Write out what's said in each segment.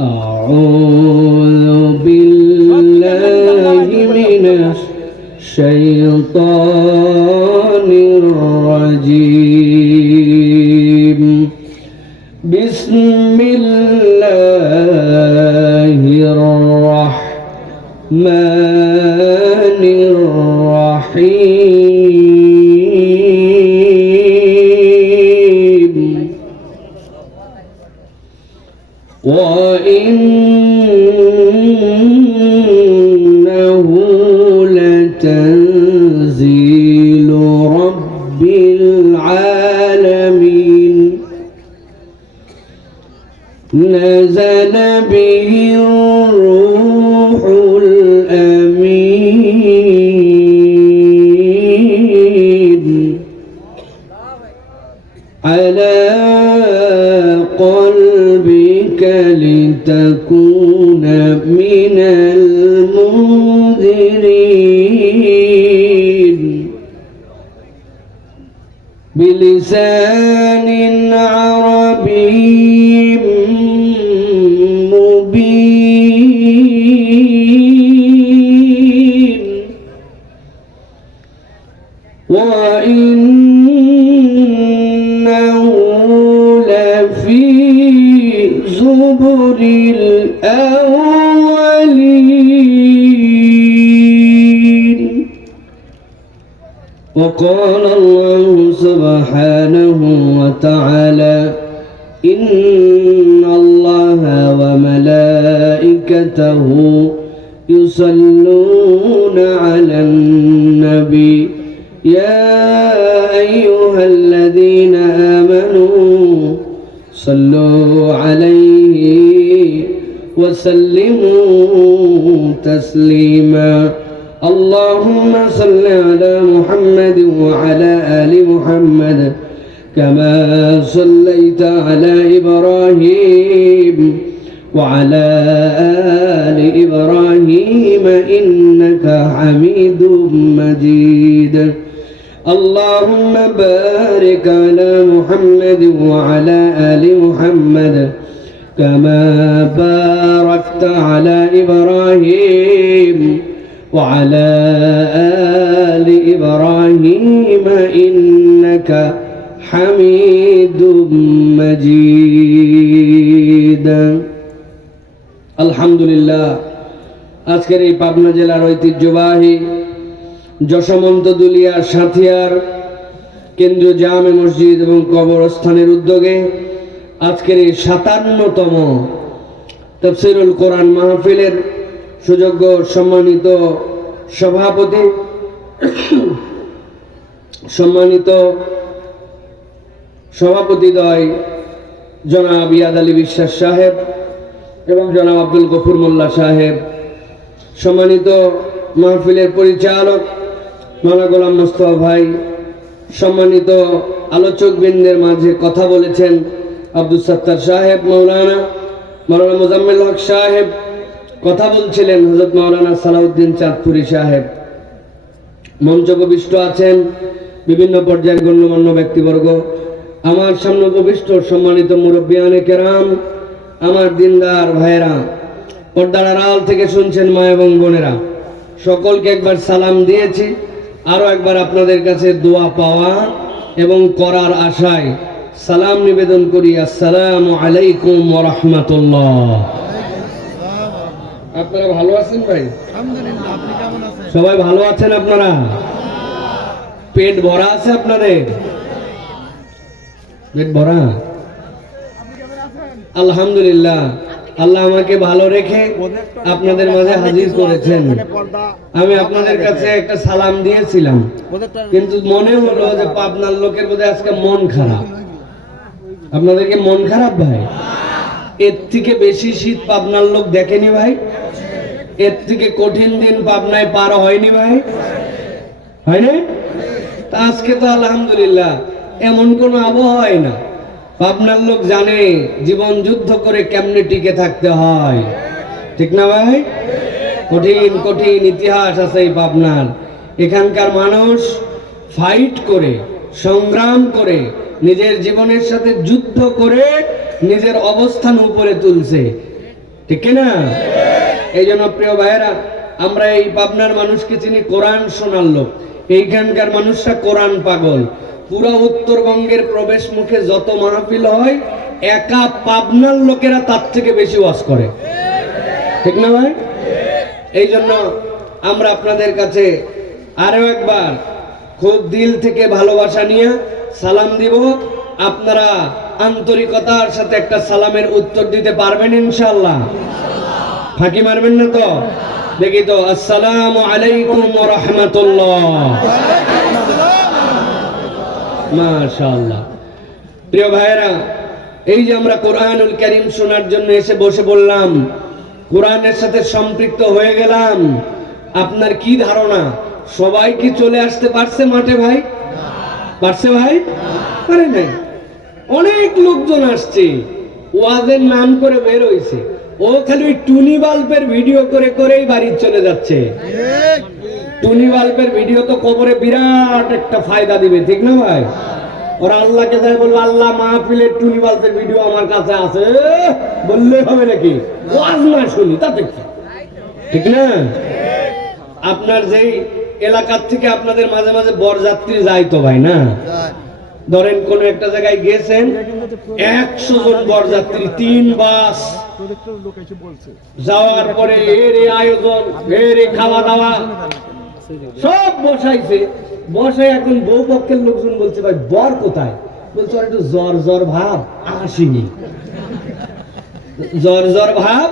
أعوذ بالله من الشيطان الرجيم بسم الله الرحمن الرحيم وإنه لتنزيل رب العالمين نزل به الروح الأمين على قلبك لتكون من المنذرين بلسان عربي مبين وإنه لفي زبر الأولين وقال الله سبحانه وتعالى إن الله وملائكته يصلون على النبي يا أيها الذين آمنوا صلوا عليه وسلموا تسليما اللهم صل على محمد وعلى آل محمد كما صليت على إبراهيم وعلى آل إبراهيم إنك حميد مجيد اللهم بارك على محمد وعلى آل محمد كما باركت على إبراهيم وعلى آل إبراهيم إنك حميد مجيد আলহামদুলিল্লাহ আজকের এই পাবনা জেলার ঐতিহ্যবাহী যশোমন্ত দুলিয়া সাথিয়ার কেন্দ্রীয় জামে মসজিদ এবং কবরস্থানের উদ্যোগে আজকের এই 57তম তাফসীরুল কোরআন মাহফিলের সুযোগ্য সম্মানিত সভাপতি সম্মানিত সভাপতিদ্বয় জনাব ইয়াদ আলী বিশ্বাস সাহেব এবং জনাব আব্দুল গফুর মোল্লা সাহেব, সম্মানিত মাহফিলের পরিচালক মাওলানা গোলাম মোস্তফা ভাই, সম্মানিত আলোচকবৃন্দের মাঝে কথা বলেছেন আব্দুল সত্তার সাহেব, মাওলানা মুজাম্মেল হক সাহেব, কথা বলছিলেন হযরত মাওলানা সালাউদ্দিন চাঁদপুরি সাহেব। মঞ্চপ্রবিষ্ট আছেন বিভিন্ন পর্যায়ের গণ্যমান্য ব্যক্তিবর্গ, আমার সামনে উপবিষ্ট সম্মানিত মুরব্বিয়ানে কেরাম, আমার দিনদার ভাইয়েরা, পর্দার আড়াল থেকে শুনছেন মা এবং বোনেরা, সকলকে একবার সালাম দিয়েছি। আরো একবার আপনাদের কাছে দোয়া পাওয়া এবং করার আশায় সালাম নিবেদন করি। আসসালামু আলাইকুম ওয়া রাহমাতুল্লাহ। আপনারা ভালো আছেন ভাই? আলহামদুলিল্লাহ। আপনি কেমন আছেন? সবাই ভালো আছেন? আপনারা পেট ভরা আছে? আপনাদের পেট ভরা? আলহামদুলিল্লাহ, আল্লাহ আমাকে ভালো রেখে আপনাদের মাঝে হাজির করেছেন। আমি আপনাদের কাছে একটা সালাম দিয়েছিলাম, কিন্তু মনে হলো যে পাবনার লোকের বোধহয় আজকে মন খারাপ। আপনাদেরকে মন খারাপ ভাই? এর থেকে বেশি শীত পাবনার লোক দেখেনি ভাই? এর থেকে কঠিন দিন পাবনায় পার হয়নি ভাই? হয়নি? আজকে তো আলহামদুলিল্লাহ এমন কোনো আবহাওয়া হয় না। পাবনার লোক জানে জীবন যুদ্ধ করে কেমনে টিকে থাকতে হয়, ঠিক না ভাই? কঠিন কঠিন ইতিহাস আছে এই পাবনার। এখানকার মানুষ ফাইট করে, সংগ্রাম করে, নিজের জীবনের সাথে যুদ্ধ করে নিজের অবস্থান উপরে তুলছে। ঠিক কিনা? এই জন্য প্রিয় ভাইয়েরা, আমরা এই পাবনার মানুষকে চিনি কোরআন শোনার লোক, এইখানকার মানুষরা কোরআন পাগল। পুরো উত্তরবঙ্গের প্রবেশ মুখে যত মাহফিল হয়, একা পাবনার লোকেরা তার থেকে বেশি ওয়াজ করে, ঠিক না ভাই? এই জন্য আমরা আপনাদের কাছে আরো একবার খুব দিল থেকে ভালোবাসা নিয়ে সালাম দিব। আপনারা আন্তরিকতার সাথে একটা সালামের উত্তর দিতে পারবেন ইনশাআল্লাহ? ফাঁকি মারবেন না তো? দেখি তো, আসসালামু আলাইকুম ওয়া রাহমাতুল্লাহ। মাশাআল্লাহ। প্রিয় ভাইরা, এই যে আমরা কোরআনুল কারীম শোনার জন্য এসে বসে বললাম, কোরআনের সাথে সম্পৃক্ত হয়ে গেলাম, আপনার কি ধারণা সবাই কি চলে আসতে পারছে মাঠে ভাই? পারছে ভাই? পারে নাই। অনেক লোকজন আসছে, ওয়াজের নাম করে বের হইছে, ও খালি ওই টুনি বাল্বের ভিডিও করে করেই বাড়ি চলে যাচ্ছে। টুনি বাল্বের ভিডিও তো কবরে বিরাট একটা ফায়দা দিবে, ঠিক না ভাই? ওরা আল্লাহকে যাই বলবো, আল্লাহ মাহফিলের টুনি বাল্বের ভিডিও আমার কাছে আছে, বললে হবে নাকি? ওয়াজ না শুনি তাতে কি, ঠিক না? আপনার যেই এলাকার থেকে আপনাদের মাঝে মাঝে বরযাত্রী যায় তো ভাই, না? ধরেন কোন একটা জায়গায় গেছেন, 100 জন বরযাত্রী, 3 বাস, যাওয়ার পরে এর আয়োজন, এর খাওয়া দাওয়া সব বসাইছে। বসে এখন বউ পক্ষের লোকজন বলছে, ভাই বর কোথায়? বলছে একটু জ্বর জ্বর ভাব, আসেনি। জ্বর জ্বর ভাব,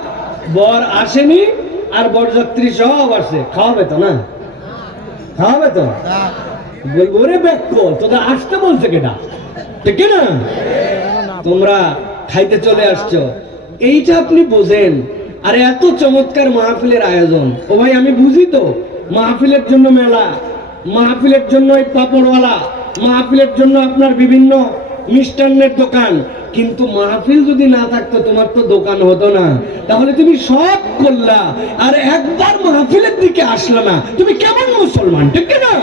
বর আসেনি, আর বরযাত্রী সব আসে। খাওয়াবে তো না? খাওয়াবে তো? বলবো রে ব্যাকল, তোদের আসতে বলছে কেটা, ঠিক না? তোমরা খাইতে চলে আসছো, এইটা আপনি বোঝেন। আরে এত চমৎকার মাহফিলের আয়োজন, ও ভাই আমি বুঝি তো, মাহফিলের জন্য মেলা, মাহফিলের জন্য এই পাপড়ওয়ালা, মাহফিলের জন্য আপনার বিভিন্ন মিষ্টান্নের দোকান, কিন্তু মাহফিল যদি না থাকতো তোমার তো দোকান হতো না। তাহলে তুমি সব করলা আর একবার মাহফিলের দিকে আসলা না, তুমি কেমন মুসলমান, ঠিক না?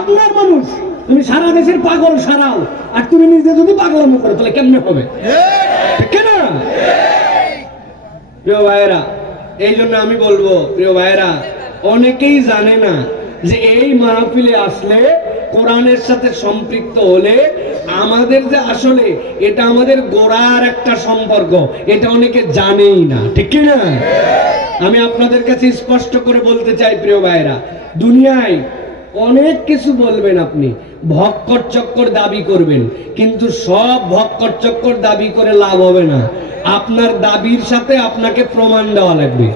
আপনার মানুষ, তুমি সারা দেশের পাগল সারাও, আর তুমি নিজে যদি পাগলামো করো তাহলে কেমনে হবে, ঠিক না? প্রিয় ভাইয়েরা, এই জন্য আমি বলবো, প্রিয় ভাইয়েরা, অনেকেই জানে না যে এই মাহফিলে আসলে, কোরআনের সাথে সম্পৃক্ত হলে আমাদের যে আসলে এটা আমাদের গোড়ার একটা সম্পর্ক, এটা অনেকে জানেই না, ঠিক না? আমি আপনাদের কাছে স্পষ্ট করে বলতে চাই প্রিয় ভাইয়েরা, দুনিয়ায় অনেক কিছু বলবেন আপনি, ভক্কর চক্কর দাবি করবেন, কিন্তু সব ভক্কর চক্কর দাবি করে লাভ হবে না। আপনার দাবির সাথে আপনাকে প্রমাণ দেওয়া লাগবে।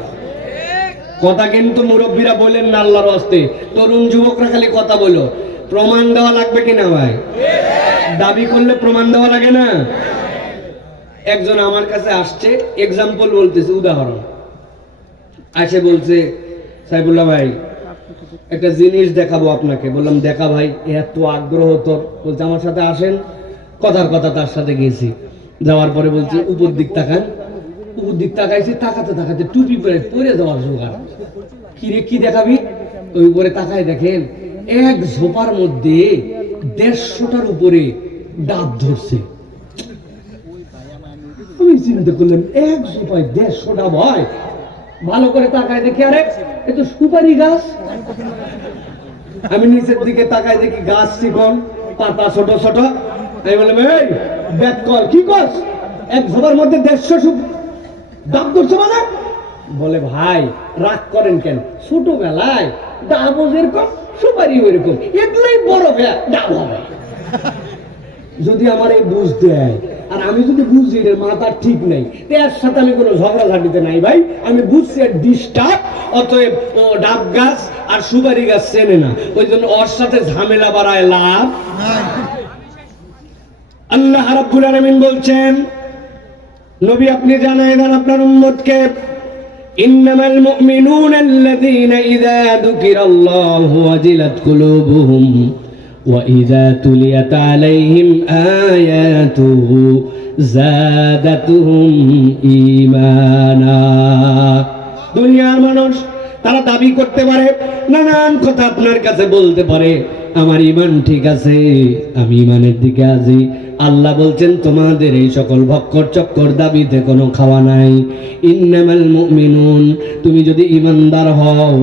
কথা কিন্তু মুরব্বীরা বলেন না আল্লাহর হস্তে, তরুণ যুবকরা খালি কথা বলো, প্রমাণ দেওয়া লাগবে কিনা ভাই? দাবি করলে প্রমাণ দেওয়া লাগে না? একজন আমার কাছে আসছে, এক্সাম্পল বলতেছে, উদাহরণ, আসে বলছে, সাইফুল্লাহ ভাই একটা জিনিস দেখাবো আপনাকে। বললাম দেখা ভাই, এত আগ্রহ তোর? বলছে আমার সাথে আসেন। কথার কথা তার সাথে গেছি, যাওয়ার পরে বলছে উপর দিক তাকান। উপর দিক তাকাইছি, তাকাতে তাকাতে টুপি পরে পরে যাওয়ার জোগাড়। কি রে কি দেখাবি? ওই উপরে তাকায় দেখেন এক ঝোপার মধ্যে 150টার উপরে ডাব ধরছে। আমি চিন্তা করলাম, এক ঝোপায় 150 ডাব হয়? ভালো করে তাকায় দেখি, আরে এ তো সুপারি গাছ। আমি নিচের দিকে তাকায় দেখি গাছ চিকন, পাতা ছোট ছোট। আমি বললাম, এই ব্যাক কর, কি কর? এক ঝোপার মধ্যে 150 ডাব ধরছে মানে? বলে ভাই রাগ করেন কেন, ছোটবেলায় ডাবও যেরকম সুপারি ওইরকম, এগুলোই বড় ডাব হবে। যদি আমার এই বুঝ দেয়, আর আমি যদি বুঝি এর মাথা ঠিক নেই, এর সাথে আমি কোনো ঝগড়াঝাটিতে নাই ভাই। আমি বুঝছি ডিস্টার্ব, অতএব ও ডাব গাছ আর সুপারি গাছ চেনে না, ওই জন্য ওর সাথে ঝামেলা বাড়ায় লাভ। আল্লাহ রাব্বুল আলামিন বলছেন, নবী আপনি জানাই দেন আপনার উম্মতকে, ইন্নামাল মুমিনুনা আল্লাযীনা ইযা যুকিরাল্লাহু ওয়াজিলাত কুলুবুহুম وَإِذَا تُلِيَتْ عَلَيْهِمْ آيَاتُهُ زَادَتْهُمْ إِيمَانًا। দুনিয়ার মানুষ তারা দাবি করতে পারে, নানান কথা আপনার কাছে বলতে পারে, আমার ঈমান ঠিক আছে, আমি ঈমানের দিকে আছি, আল্লাহ বলছেন তোমাদের এই সকল ভক্কর চক্কর দাবিতে কোনো খাওয়া নাই। ইন্নামাল মুমিনুন, তুমি যদি ইমানদার হও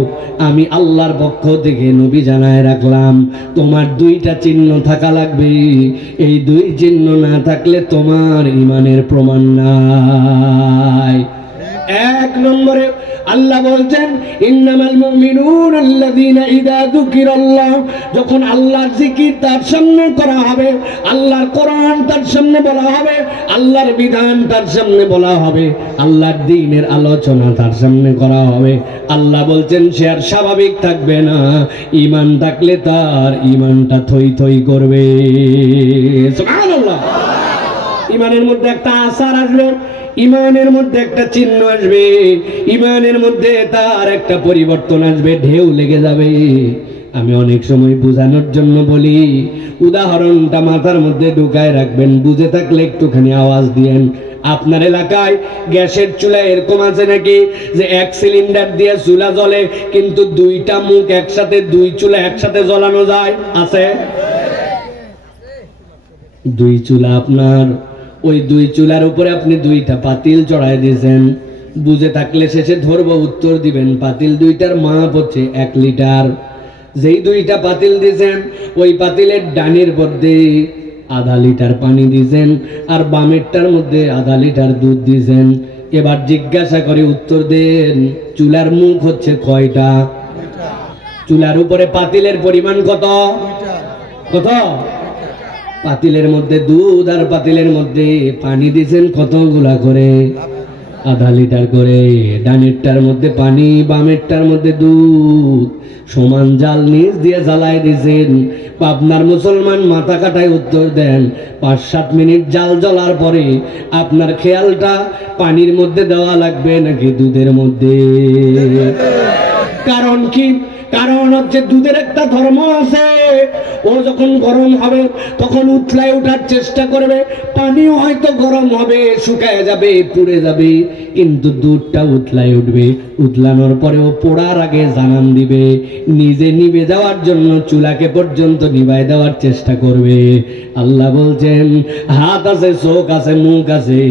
আমি আল্লাহর পক্ষ থেকে নবী জানায় রাখলাম তোমার দুইটা চিহ্ন থাকা লাগবে। এই দুই চিহ্ন না থাকলে তোমার ইমানের প্রমাণ নাই। এক নম্বরে আল্লাহ বলছেন ইন্নামাল মুমিনুন আল্লাযীনা ইযা যুকিরাল্লাহ, যখন আল্লাহর জিকির তার সামনে করা হবে, আল্লাহর কোরআন তার সামনে বলা হবে, আল্লাহর বিধান তার সামনে বলা হবে, আল্লাহর দ্বীনের আলোচনা তার সামনে করা হবে, আল্লাহ বলছেন সে আর স্বাভাবিক থাকবে না, ঈমান থাকলে তার ঈমানটা থই থই করবে। সুবহানাল্লাহ। ঈমানের মধ্যে একটা আসার আসবে, ইমানের মধ্যে একটা চিহ্ন আসবে, ইমানের মধ্যে তার একটা পরিবর্তন আসবে, ঢেউ লেগে যাবে। আমি অনেক সময় বোঝানোর জন্য বলি, উদাহরণটা মাথার মধ্যে ঢুকায় রাখবেন, বুঝে থাকলে একটুখানি আওয়াজ দিয়েন। আপনার এলাকায় গ্যাসের চুলা এরকম আছে নাকি যে এক সিলিন্ডার দিয়ে চুলা জ্বলে কিন্তু দুইটা মুখ একসাথে, দুই চুলা একসাথে জ্বলানো যায়? আছে? দুই চুলা, আপনার ওই দুই চুলার উপরে আপনি দুইটা পাতিল চড়াই দিয়েছেন। বুঝে থাকলে শেষে ধরবো, উত্তর দিবেন। পাতিল দুইটার মাপ হচ্ছে 1 লিটার। যেই দুইটা পাতিল দিয়েছেন ওই পাতিলের ডানের মধ্যে আধা লিটার পানি দিয়েছেন আর বামেরটার মধ্যে আধা লিটার দুধ দিয়েছেন। এবার জিজ্ঞাসা করে উত্তর দেন, চুলার মুখ হচ্ছে কয়টা? চুলার উপরে পাতিলের পরিমাণ কত? কত? পাতিলের মধ্যে দুধ আর পাতিলের মধ্যে পানি দিয়েছেন কতগুলা করে? আধা লিটার করে। ডানেরটার মধ্যে পানি, বামেরটার মধ্যে দুধ, সমান জাল নিচ দিয়ে জ্বালায় দিয়েছেন। আপনার মুসলমান মাথা কাটায় উত্তর দেন, 5-7 মিনিট জাল জ্বলার পরে আপনার খেয়ালটা পানির মধ্যে দেওয়া লাগবে নাকি দুধের মধ্যে? কারণ কি? কারণ হচ্ছে দুধের একটা ধর্ম আছে, ও যখন গরম হবে তখন উতলায় ওঠার চেষ্টা করবে, পানিও হয়তো গরম হবে, শুকায় যাবে, পুড়ে যাবে, কিন্তু দুধটা উতলায় উঠবে। উতলানোর পরেও পোড়ার আগে জানান দিবে, নিজে নিভে যাওয়ার জন্য চুলাকে পর্যন্ত নিভায় দেওয়ার চেষ্টা করবে। আল্লাহ বলছেন হাত আছে, চোখ আছে, মুখ আছে,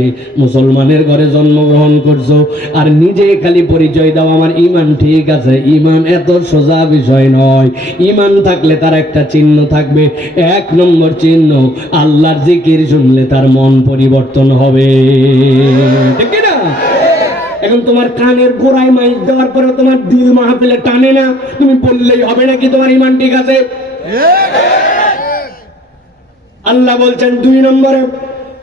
মুসলমানের ঘরে জন্মগ্রহণ করছো আর নিজে খালি পরিচয় দাও আমার ঈমান ঠিক আছে। ঈমান এত সোজা বিষয় নয়। ঈমান থাকলে তার একটা চিহ্ন থাকবে। 1 নম্বর চিহ্ন, আল্লাহর জিকির শুনলে তার মন পরিবর্তন হবে। ঠিক না? এখন তোমার কানের গোড়ায় মাইক দেওয়ার পরে তোমার দিল মাহফিলে টানে না, তুমি বললেই হবে নাকি তোমার ঈমান ঠিক আছে? আল্লাহ বলছেন 2 নম্বরে,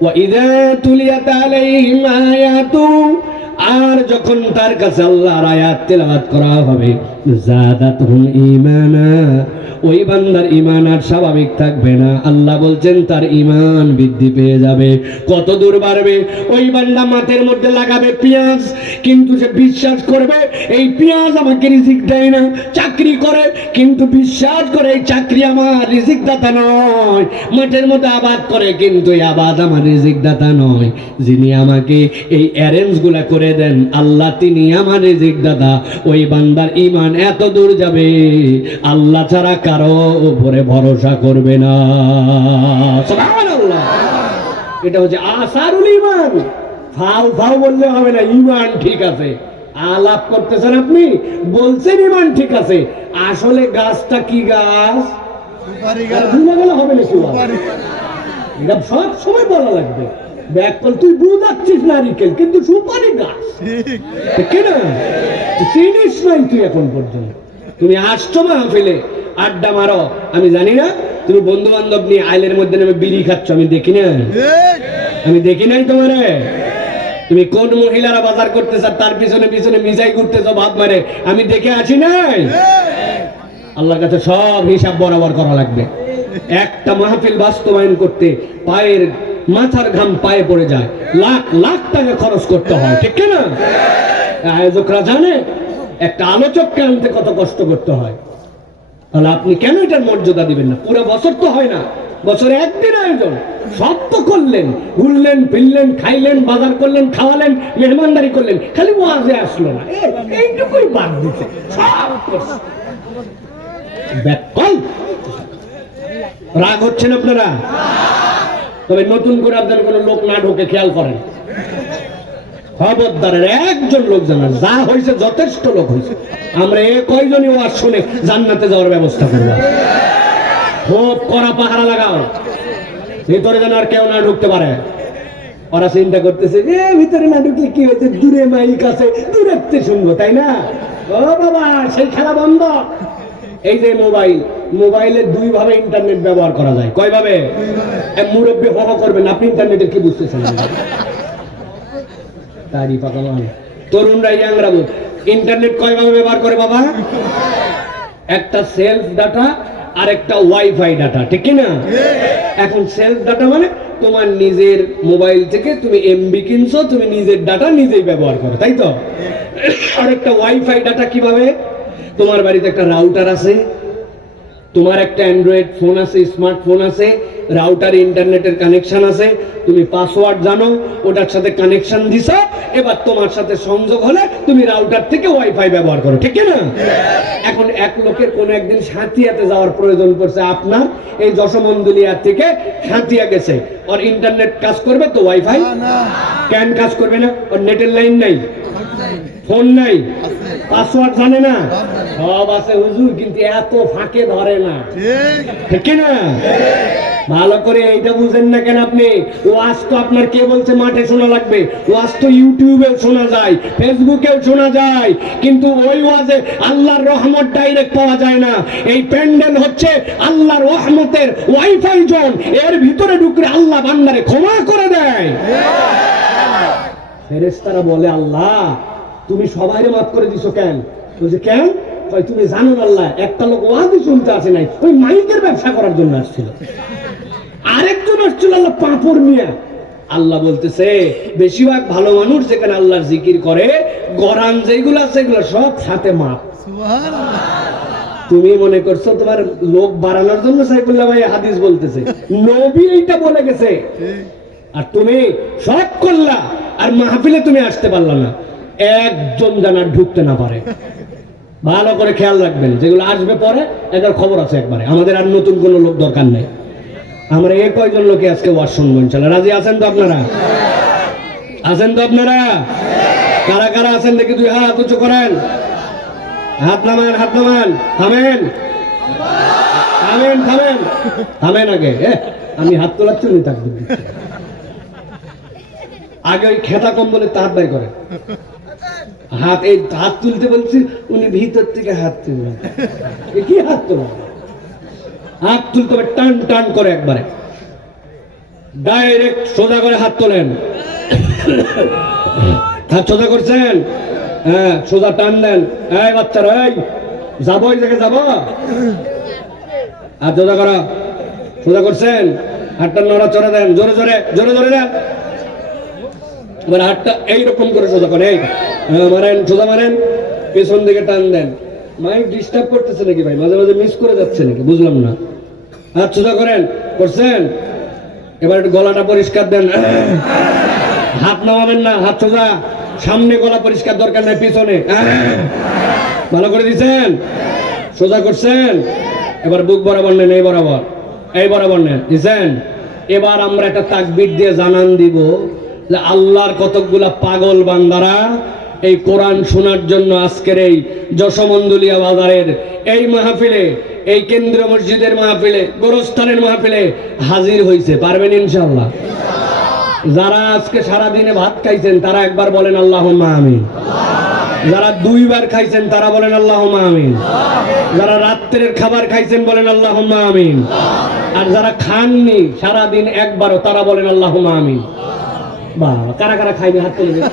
ওয়া ইযা তুলিয়াত আলাইহিম আয়াতু, আর যখন তার কাছে আল্লাহর আয়াত তেলাওয়াত করা হবে, যাদাতুহুম ঈমানা, ওই বান্দার ঈমান আর স্বাভাবিক থাকবে না। আল্লাহ বলছেন তার ঈমান বৃদ্ধি পেয়ে যাবে। কত দূর বাড়বে? ওই বান্দা মাথার মধ্যে লাগাবে পেঁয়াজ, কিন্তু সে বিশ্বাস করবে এই পেঁয়াজ আমাকে রিজিক দেয় না। চাকরি করে কিন্তু বিশ্বাস করে এই চাকরি আমার রিজিক দাতা নয়। মাঠের মধ্যে আবাদ করে কিন্তু এই আবাদ আমার রিজিক দাতা নয়। যিনি আমাকে এই অ্যারেঞ্জগুলা করে দেন আল্লাহ, তিনি আমার রিজিক দাতা। ওই বান্দার ঈমান এত দূর যাবে আল্লাহ ছাড়া কারো উপরে ভরসা করবে না। সুবহানাল্লাহ। এটা হচ্ছে আসারুল ঈমান। ফাউ ফাউ বললে হবে না, ঈমান ঠিক আছে। আলাপ করতেছেন আপনি, বলছেন ঈমান ঠিক আছে, আসলে গাছটা কি গাছ? সুপারি গাছ। বুঝা গেলে হবে না সুপারি। এটা সব সময় বলা লাগবে। ব্যাকল তুই বুঝাচ্ছিস নারিকেল কিন্তু সুপারি গাছ, ঠিক না? চিনিস নাই তুই এখন পর্যন্ত। তুমি আসছো মাহফিলে আড্ডা মারো, আমি জানি না তুমি বন্ধু বান্ধব নিয়ে আইলের মধ্যে নেমে বিড়ি খাচ্ছ, আমি দেখি না? আমি দেখি নাই তোমারে? তুমি কোন মহিলারা বাজার করতেছ তার পিছনে পিছনে মিজাই ঘুরতেছ ভাব মারে, আমি দেখে আসি নাই? আল্লাহর কাছে সব হিসাব বরাবর করা লাগবে। একটা মাহফিল বাস্তবায়ন করতে পায়ের মাথার ঘাম পায়ে পড়ে যায়, লাখ লাখ টাকা খরচ করতে হয়, ঠিক না? আয়োজকরা জানে একটা আলোচককে আনতে কত কষ্ট করতে হয়। তাহলে আপনি কেন এটার মর্যাদা দিবেন না? পুরো বছর তো হয় না, বছরে একদিন আয়োজন, সব তো করলেন, ঘুরলেন, ফিরলেন, খাইলেন, বাজার করলেন, খাওয়ালেন, মেহমানদারি করলেন, খালি ওয়াজে আসলো না, এইটুকুই বাদ দিচ্ছে। রাগ হচ্ছেন আপনারা? তবে নতুন করে আপনার কোনো লোক না ঢোকে খেয়াল করেন, খবরদারের একজন লোক জানার যা হয়েছে যথেষ্ট লোক হয়েছে। আমরা এ কয়জনই ওয়াজ শুনে জান্নাতে যাওয়ার ব্যবস্থা করবো। খুব কড়া পাহারা লাগাও, ভিতরে যেন আর কেউ না ঢুকতে পারে। ওরা চিন্তা করতেছে ভিতরে না ঢুকলে কি হয়েছে, দূরে মাইক আছে দূরে শুনবো, তাই না? ও বাবা সেই খেলা বন্ধ। এই যে মোবাইলে দুই ভাবে ইন্টারনেট ব্যবহার করা যায়। কয় ভাবে? মুরব্বী হহ করবেন, আপনি ইন্টারনেটের কি বুঝতেছেন? তারই পাকা মান তরুণরা ইয়াংরা ইন্টারনেট কয় ভাবে ব্যবহার করে বাবা? একটা সেলফ ডাটা আর একটা ওয়াইফাই ডাটা, ঠিক কি না? এখন সেলফ ডাটা মানে তোমার নিজের মোবাইল থেকে তুমি এমবি কিনছো, তুমি নিজের ডাটা নিজেই ব্যবহার করো, তাই তো? আর একটা ওয়াইফাই ডাটা কিভাবে? তোমার বাড়িতে একটা রাউটার আছে, তোমার একটা অ্যান্ড্রয়েড ফোন আছে, স্মার্টফোন আছে, রাউটার ইন্টারনেটের কানেকশন আছে, তুমি পাসওয়ার্ড জানো, ওটার সাথে কানেকশন দিছো, এবার তোমার সাথে সংযোগ হলে তুমি রাউটার থেকে ওয়াইফাই ব্যবহার করো, ঠিক না? এখন এক লোকের কোন একদিন সাঁথিয়াতে যাওয়ার প্রয়োজন পড়ছে, আপনার এই যশোমন্দুলিয়া থেকে সাঁথিয়া গেছে, ওর ইন্টারনেট কাজ করবে তো ওয়াইফাই কেন কাজ করবে না? ওর নেটের লাইন নাই, ফোন নাই, পাসওয়ার্ড জানে না, সব আছে হুজুর, কিন্তু এত ফাঁকে ধরে না, ঠিক না? ভালো করে এইটা বুঝেন না কেন আপনি? ওয়াজ তো আপনার কে বলছে মাঠে শোনা লাগবে? ওয়াজ তো ইউটিউবেও শোনা যায়, ফেসবুকেও শোনা যায়, কিন্তু ওই ওয়াজে আল্লাহর রহমত ডাইরেক্ট পাওয়া যায় না। এই প্যান্ডেল হচ্ছে আল্লাহর রহমতের ওয়াইফাই জোন, এর ভিতরে ঢুকলে আল্লাহ বান্দারে ক্ষমা করে দেয়। ফেরেশতারা বলে আল্লাহ তুমি সবাইরে মাফ করে দিছো কেন? বলছে কেন? তুমি জানো আল্লাহ একটা লোক ওয়াজই শুনতে আসে নাই, ওই মাইকের ব্যবসা করার জন্য আসছিল, আরেকজন আসছিল আল্লাহ পাঁপড় নিয়ে। আল্লাহ বলতেছে বেশিরভাগ ভালো মানুষ যেখানে আল্লাহর জিকির করে, গরান যেগুলো আছে এগুলো সব সাথে মাপ। তুমি মনে করছো তোমার লোক বাড়ানোর জন্য সাইফুল্লাহ ভাই হাদিস বলতেছে, নবী এইটা বলে গেছে, আর তুমি সব করলা, আর মাহফিলে তুমি আসতে পারলা না, একজন জানার ঢুকতে না পারে। ভালো করে খেয়াল রাখবেন, যেগুলো আসবে পরে এটার খবর আছে একবারে, আমাদের আর নতুন কোনো লোক দরকার নেই। আমরা এই কয়জন লোকে আজকে ওয়াজ শুনবো ইনশাআল্লাহ। রাজি আছেন তো আপনারা? আছেন তো আপনারা? কারা কারা আছেন দেখি দুই হাত উঁচু করেন, হাত নামান, হাত নামান, থামেন থামেন থামেন থামেন, আগে আমি হাত তোলাচ্ছি উনি তাকবীর দিচ্ছেন। আগে ওই খেতা কম্বলে তাহাত বাই করে হাত, এই হাত তুলতে বলছি, উনি ভিতর থেকে হাত তুলবেন। কি হাত তোলা? হাত তুলতে হবে টান টান করে, একবারে ডাইরেক্ট সোজা করে হাত তোলেন। হাত সোজা করছেন? হ্যাঁ, সোজা টান দেন। এই বাচ্চারা, এই যাবো, এই জায়গায় যাবো, হাত সোজা করো। সোজা করছেন? হাতটা নড়াচড়া দেন, জোরে জোরে জোরে জোরে দেন। এবার হাতটা এইরকম করে সোজা করে, এই মারেন, সোজা মারেন, পেছন দিকে টান দেন। মাইক ডিস্টার্ব করতেছে নাকি ভাই? মাঝে মাঝে মিস করে যাচ্ছে নাকি? বুঝলাম না। হাত সোজা করেন, করছেন? এবার একটু গলাটা পরিষ্কার দেন, হাত নামাবেন না, হাত সোজা, সামনে গলা পরিষ্কার দরকার নাই, পিছনে। ভালো করে দিচ্ছেন, সোজা করছেন। এবার বুক বরাবর নেন, এই বরাবর, এই বরাবর নেন, দিচ্ছেন। এবার আমরা একটা তাকবীর দিয়ে জানান দিব যে আল্লাহর কতকগুলা পাগল বান্দারা এই কোরআন শোনার জন্য আজকের এই যশোমন্দুলিয়া বাজারের এই মাহফিলে, এই কেন্দ্রীয় মসজিদের মাহফিলে, গোরস্থানের মাহফিলে হাজির হয়েছে। পারবেন ইনশাআল্লাহ? যারা আজকে সারা দিনে ভাত খাইছেন তারা একবার বলেন আল্লাহুম্মা আমিন। যারা দুইবার খাইছেন তারা বলেন আল্লাহুম্মা আমিন। যারা রাত্রের খাবার খাইছেন বলেন আল্লাহুম্মা আমিন। আর যারা খাননি সারা দিন একবারও তারা বলেন আল্লাহুম্মা আমিন। বাহ, কারা কারা খাইনি হাত তুলে দেন।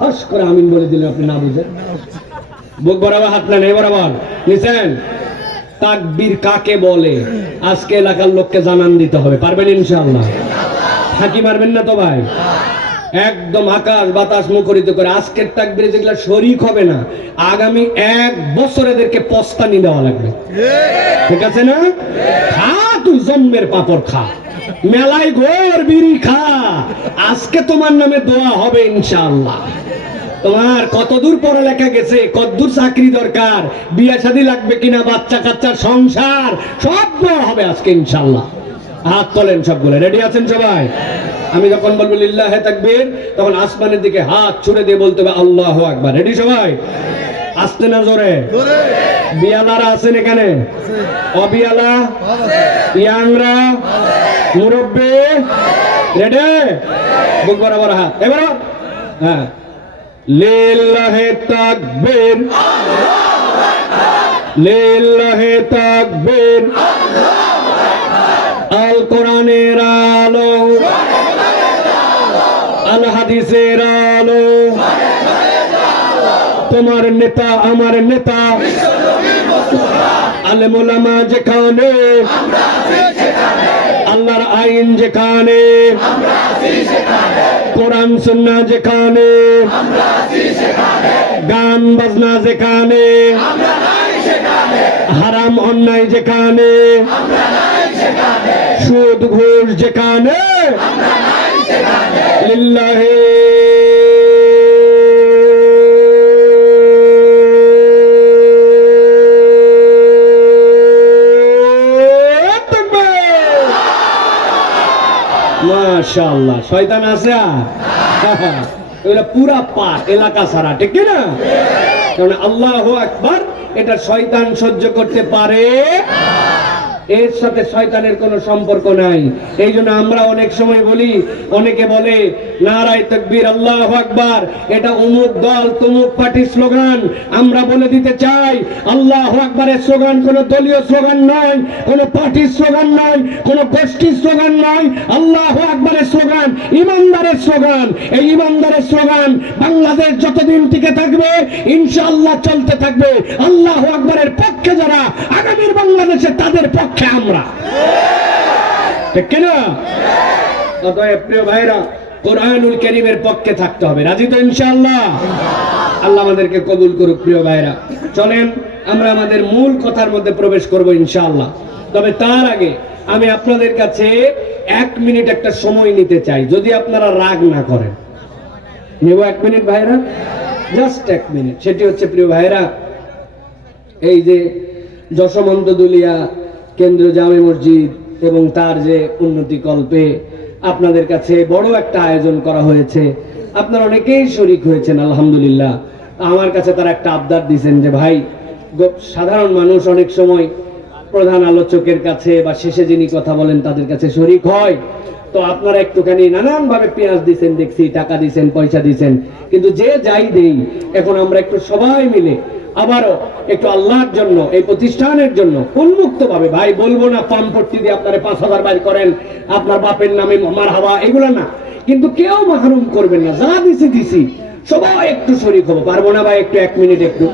হস করে আমিন বলে দিলেন আপনি না বুঝেন। বুক বরাবর হাত নেন, এই বরাবর নিছেন। তাকবীর কাকে বলে আজকে এলাকার লোককে জানান দিতে হবে। পারবেন ইনশাআল্লাহ? ফাঁকি মারবেন না তো ভাই? একদম আকাশ বাতাস মুখরিত করে আজকের তাকবীরে যেগুলা শরীক হবে না, আগামী 1 বছর এদেরকে পস্তানি দেওয়া লাগবে। ঠিক আছে না? খা তুই জন্মের পাপড় খা, মেলায় ঘোর বিড়ি খা, আজকে তোমার নামে দোয়া হবে ইনশাআল্লাহ। তোমার কতদূর পড়ালেখা গেছে, কতদূর চাকরি দরকার, বিয়ে শাদী লাগবে কিনা, বাচ্চা কাচ্চার সংসার, সব দোয়া হবে আজকে ইনশাআল্লাহ। হাত তোলেন সবগুলো, রেডি আছেন সবাই? আমি যখন বলবো লিল্লাহে তাকবীর, তখন আসমানের দিকে হাত ছুড়ে দিয়ে বলতে হবে আল্লাহু আকবার। রেডি সবাই? আসতে না জোরে? বিয়ালারা আছেন এখানে? অবিয়ালা, ইয়াংরা, মুরব্বী, রেডি? বুক বরাবর হাত, এবার হ্যাঁ। লিল্লাহে তাকবীর, লিল্লাহে তাকবীর, আল কোরআনের আলো, আল হাদিসের আলো, তোমার নেতা আমার নেতা, আলেম ওলামা যেখানে, আল্লাহর আইন যেখানে, কোরআন সুন্নাহ যেখানে, গান বাজনা যেখানে, হারাম অন্যায় যেখানে, সুদ ঘুষ যেখানে, লিল্লাহে মাশাআল্লাহ। শয়তান আছে ওরা পুরা পাক এলাকা সারা, ঠিক না? কারণ আল্লাহু আকবার এটা শয়তান সহ্য করতে পারে, এর সাথে শয়তানের কোনো সম্পর্ক নাই। এই জন্য আমরা অনেক সময় বলি, অনেকে বলে নারায়ে তাকবীর আল্লাহু আকবার, এটা অমুক দল তমুক পার্টির স্লোগান। আমরা বলে দিতে চাই আল্লাহু আকবারের স্লোগান কোনো দলীয় স্লোগান নয়, কোনো পার্টির স্লোগান নয়, কোনো গোষ্ঠীর স্লোগান নয়। আল্লাহু আকবারের স্লোগান ইমানদারের স্লোগান। এই ইমানদারের স্লোগান বাংলাদেশ যতদিন টিকে থাকবে ইনশাআল্লাহ চলতে থাকবে। আল্লাহু আকবারের পক্ষে যারা, আগামীর বাংলাদেশে তাদের পক্ষে আমরা, ঠিক কিনা? অতএব প্রিয় ভাইরা, কোরআনুল কারীমের পক্ষে থাকতে হবে। রাজি তো ইনশাআল্লাহ? আল্লাহ আমাদেরকে কবুল করুক। প্রিয় ভাইরা, চলেন আমরা আমাদের মূল কথার মধ্যে প্রবেশ করব ইনশাআল্লাহ। তবে তার আগে আমি আপনাদের কাছে 1 মিনিট একটা সময় নিতে চাই, যদি আপনারা রাগ না করেন। নেব 1 মিনিট ভাইরা, জাস্ট 1 মিনিট। সেটি হচ্ছে প্রিয় ভাইরা, এই যে যশোমন্ত দুলিয়া কেন্দ্রীয় জামে মসজিদ এবং তার যে উন্নতি কল্পে আপনাদের কাছে বড় একটা আয়োজন করা হয়েছে, আপনারা অনেকেই শরীক হয়েছেন আলহামদুলিল্লাহ। আমার কাছে তারা একটা আবদার দিয়েছেন যে ভাই, সাধারণ মানুষ অনেক সময় প্রধান আলোচকের কাছে বা শেষে যিনি কথা বলেন তাদের কাছে শরীক হয়, তো আপনারা একটুখানি নানান ভাবে পেঁয়াজ দিচ্ছেন, দেখছি টাকা দিচ্ছেন, পয়সা দিচ্ছেন, কিন্তু যে যাই দেই, এখন আমরা একটু সবাই মিলে আবারও একটু আল্লাহর জন্য, এই প্রতিষ্ঠানের জন্য উন্মুক্ত ভাবে, ভাই বলবো না পাম্পট্টি দিয়ে আপনারা 5,000 বাইর করেন, আপনার বাপের নামে মারহাবা, এগুলো না, কিন্তু কেউ মাহরুম করবেন না। যা দিছি দিছি, সবাই একটু শরীক হবো। পারবো না ভাই? একটু 1 মিনিট, একটু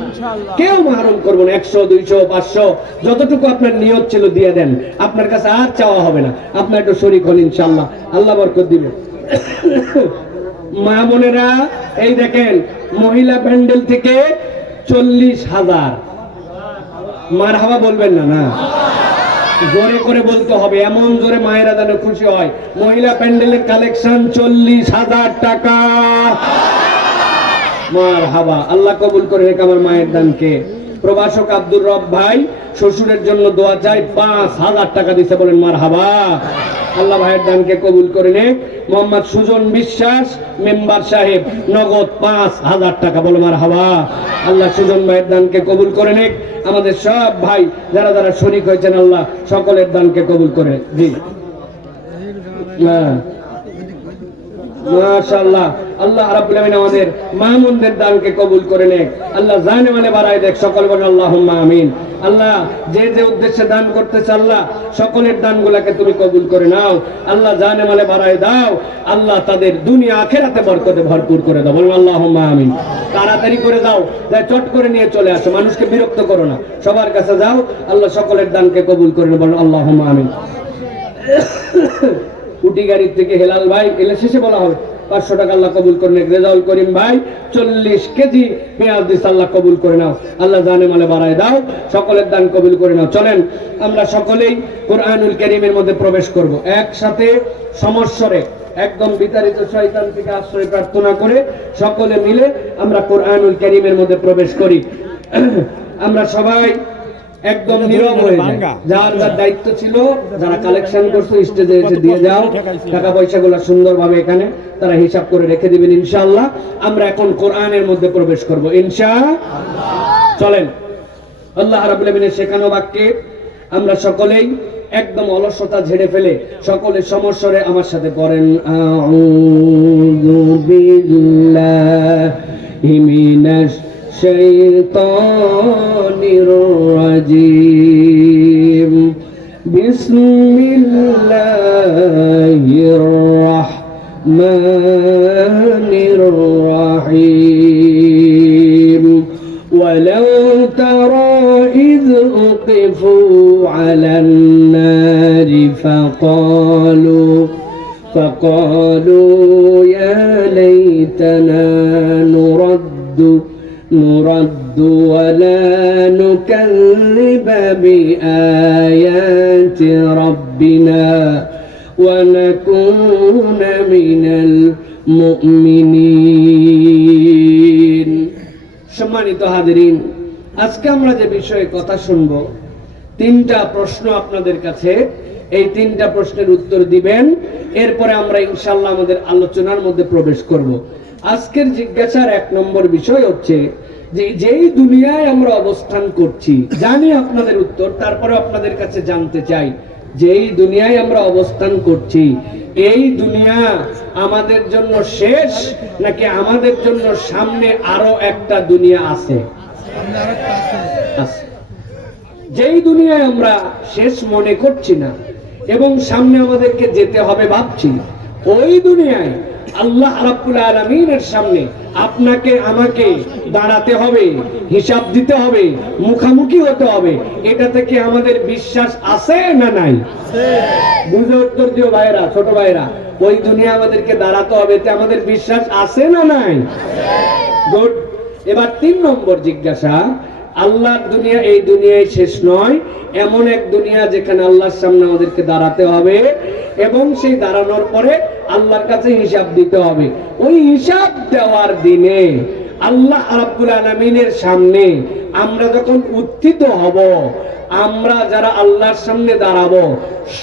কেউ মাহরুম করবো না। 100, 200, 500 যতটুকু আপনার নিয়ত ছিল দিয়ে দেন, আপনার কাছে আর চাওয়া হবে না। আপনার একটু শরীক হন ইনশাআল্লাহ, আল্লাহ বরকত দিবে। মা বোনেরা, এই দেখেন মহিলা প্যান্ডেল থেকে 40,000, মারহাবা বলবেন না? না, জোরে করে বলতে হবে, এমন জোরে মায়েরা যেন খুশি হয়। মহিলা প্যান্ডেলের কালেকশন 40,000 টাকা। মারহাবা, আল্লাহ কবুল করে রেখে আমার মায়ের দানকে। প্রবাসক আব্দুর রব ভাই শ্বশুরের জন্য দোয়া চাই, 5,000 টাকা দিতে, বলেন মারহাবা। আল্লাহ ভাইয়ের দানকে কবুল করে নে। মোহাম্মদ সুজন বিশ্বাস মেম্বার সাহেব নগদ 5,000 টাকা, বলো মারহাবা। আল্লাহ সুজন ভাইয়ের দানকে কবুল করে নে। আমাদের সব ভাই যারা যারা শরীক হয়েছেন, আল্লাহ সকলের দানকে কবুল করে দিন। মাশাআল্লাহ, আল্লাহ রাব্বুল আমিন আমাদের মামুনদের দানকে কবুল করে নেক। আল্লাহ জানে মানে বাড়ায় দেখ, সকল বলেন আল্লাহুম্মা আমিন। আল্লাহ যে যে উদ্দেশ্যে দান করতেছে, আল্লাহ সকলের দানগুলোকে তুমি কবুল করে নাও। আল্লাহ জানে মানে বাড়ায় দাও। আল্লাহ তাদের দুনিয়া আখিরাতে বরকতে ভরপুর করে দাও, বলুন আল্লাহুম্মা আমিন। তাড়াতাড়ি করে দাও, যা চট করে নিয়ে চলে আসো, মানুষকে বিরক্ত করো না, সবার কাছে যাও। আল্লাহ সকলের দানকে কবুল করে নাও, বলুন আল্লাহুম্মা আমিন। উটি গাড়ির থেকে হেলাল ভাই, এলে শেষে বলা হবে 500 টাকা আল্লাহ কবুল করে নেক। রেজাউল করিম ভাই 40 কেজি পেঁয়াজ দিস, আল্লাহ কবুল করে নাও। আল্লাহ জানে মালে বাড়ায় দাও, সকলের দান কবুল করে নাও। চলেন আমরা সকলেই কোরআনুল কারীমের মধ্যে প্রবেশ করব, একসাথে সমস্বরে, একদম বিতাড়িত শয়তান থেকে আশ্রয় প্রার্থনা করে সকলে মিলে আমরা কোরআনুল কারীমের মধ্যে প্রবেশ করি। আমরা সবাই একদম নীরব হয়ে যায়। যার যার দায়িত্ব ছিল, যারা কালেকশন করছো স্টেজে এসে দিয়ে যাও। টাকা পয়সাগুলো সুন্দরভাবে এখানে তারা হিসাব করে রেখে দিবেন ইনশাআল্লাহ। আমরা এখন কোরআনের মধ্যে প্রবেশ করব ইনশাআল্লাহ। চলেন আল্লাহ রাব্বুল আমিনের শেখানো বাক্যে আমরা সকলেই একদম অলসতা ঝেড়ে ফেলে সকলে সমস্বরে আমার সাথে পড়েন, আউযু বিল্লাহি মিনাশ শাইতানির রাজিম, বিসমিল্লাহির রাহমানির রাহিম। ولو ترى إذ وقفوا على النار فقالوا يا ليتنا نرد ولا نكذب بآيات ربنا ونكون من المؤمنين। সম্মানিত হাজিরিন, আজকে আমরা যে বিষয়ে কথা শুনব, তিনটা প্রশ্ন আপনাদের কাছে। এই তিনটা প্রশ্নের উত্তর দিবেন, এরপরে আমরা ইনশাআল্লাহ আমাদের আলোচনার মধ্যে প্রবেশ করব। আজকের জিজ্ঞাসার 1 নম্বর বিষয় হচ্ছে যে যেই দুনিয়ায় আমরা অবস্থান করছি, জানি আপনাদের উত্তর, তারপরে আপনাদের কাছে জানতে চাই, যেই দুনিয়ায় আমরা অবস্থান করছি এই দুনিয়া আমাদের জন্য শেষ নাকি আমাদের জন্য সামনে আরো একটা দুনিয়া আছে? যেই দুনিয়ায় আমরা শেষ মনে করছি না এবং সামনে আমাদেরকে যেতে হবে ভাবছি, ওই দুনিয়ায় আল্লাহ রাব্বুল আলামিনের সামনে আপনাকে আমাকে দাঁড়াতে হবে, হিসাব দিতে হবে, মুখামুখি হতে হবে। এটা থেকে আমাদের বিশ্বাস আছে না নাই? বুঝে উত্তর দিও ভাইরা, ছোট ভাইরা। ওই দুনিয়া আমাদেরকে দাঁড়াতে হবে, এতে আমাদের বিশ্বাস আছে না নাই? গুড। এবার 3 নম্বর জিজ্ঞাসা, আল্লাহর দুনিয়া এই দুনিয়ায় শেষ নয়, এমন এক দুনিয়া যেখানে আল্লাহর সামনে আমাদেরকে দাঁড়াতে হবে এবং সেই দাঁড়ানোর পরে আল্লাহর কাছে হিসাব দিতে হবে। ওই হিসাব দেওয়ার দিনে আল্লাহ রাব্বুল আলামিনের সামনে আমরা যখন উত্থিত হব, আমরা যারা আল্লাহর সামনে দাঁড়াবো,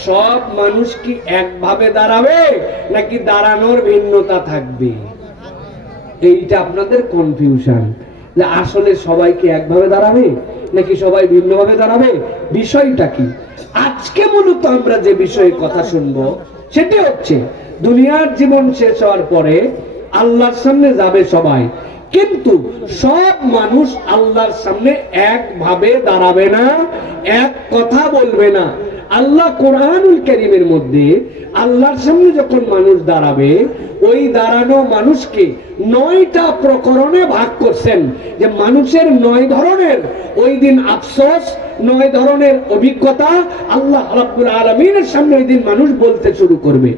সব মানুষ কি একভাবে দাঁড়াবে নাকি দাঁড়ানোর ভিন্নতা থাকবে? এইটা আপনাদের কনফিউশন, যে আসলে সবাই কি একভাবে দাঁড়াবে নাকি সবাই ভিন্নভাবে দাঁড়াবে, বিষয়টা কি? আজকে মূলত আমরা যে বিষয়ে কথা শুনবো সেটি হচ্ছে দুনিয়ার জীবন শেষ হওয়ার পরে আল্লাহর সামনে যাবে সবাই, কিন্তু সব মানুষ আল্লাহর সামনে একভাবে দাঁড়াবে না, এক কথা বলবে না। আল্লাহ কোরআনুল কারীমের মধ্যে আল্লাহর সামনে যখন মানুষ দাঁড়াবে, ওই দাঁড়ানো মানুষকে 9টা প্রকরণে ভাগ করছেন, যে মানুষের 9 ধরনের ওই দিন আফসোস, 9 ধরনের অভিজ্ঞতা আল্লাহ রাব্বুল আলামিনের সামনে ওই দিন মানুষ বলতে শুরু করবে।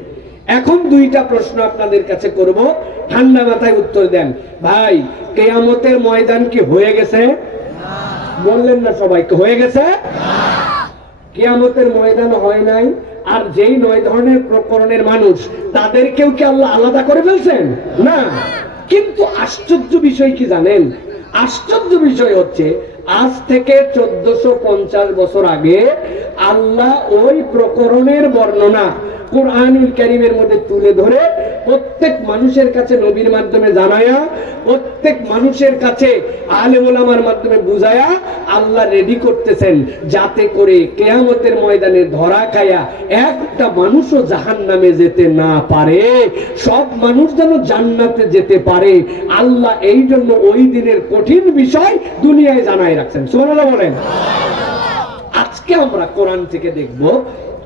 এখন 2টা প্রশ্ন আপনাদের কাছে করব, ঠান্ডা মাথায় উত্তর দেন। ভাই, কিয়ামতের ময়দান কি হয়ে গেছে? বললেন না সবাইকে, হয়ে গেছে? কিয়ামতের ময়দান হয় নাই। আর যেই 9 ধরনের প্রকরণের মানুষ, তাদেরকেও কি আল্লাহ আলাদা করে ফেলছেন? না। কিন্তু আশ্চর্য বিষয় কি জানেন? আশ্চর্য বিষয় হচ্ছে আজ থেকে 1450 বছর আগে আল্লাহ ওই প্রকরণের বর্ণনা কোরআনুল কারীমের মধ্যে তুলে ধরে প্রত্যেক মানুষের কাছে নবীর মাধ্যমে জানায়া, প্রত্যেক মানুষের কাছে আলেম ওলামার মাধ্যমে বুঝায়া আল্লাহ রেডি করতেছেন, যাতে করে কিয়ামতের ময়দানে ধরা খায়া একটা মানুষও জাহান্নামে যেতে না পারে, সব মানুষ যেন জান্নাতে যেতে পারে। আল্লাহ এই জন্য ওই দিনের কঠিন বিষয় দুনিয়ায় জানাই রাখছেন। সুবহানাল্লাহ বলেন। আজকে আমরা কোরআন থেকে দেখব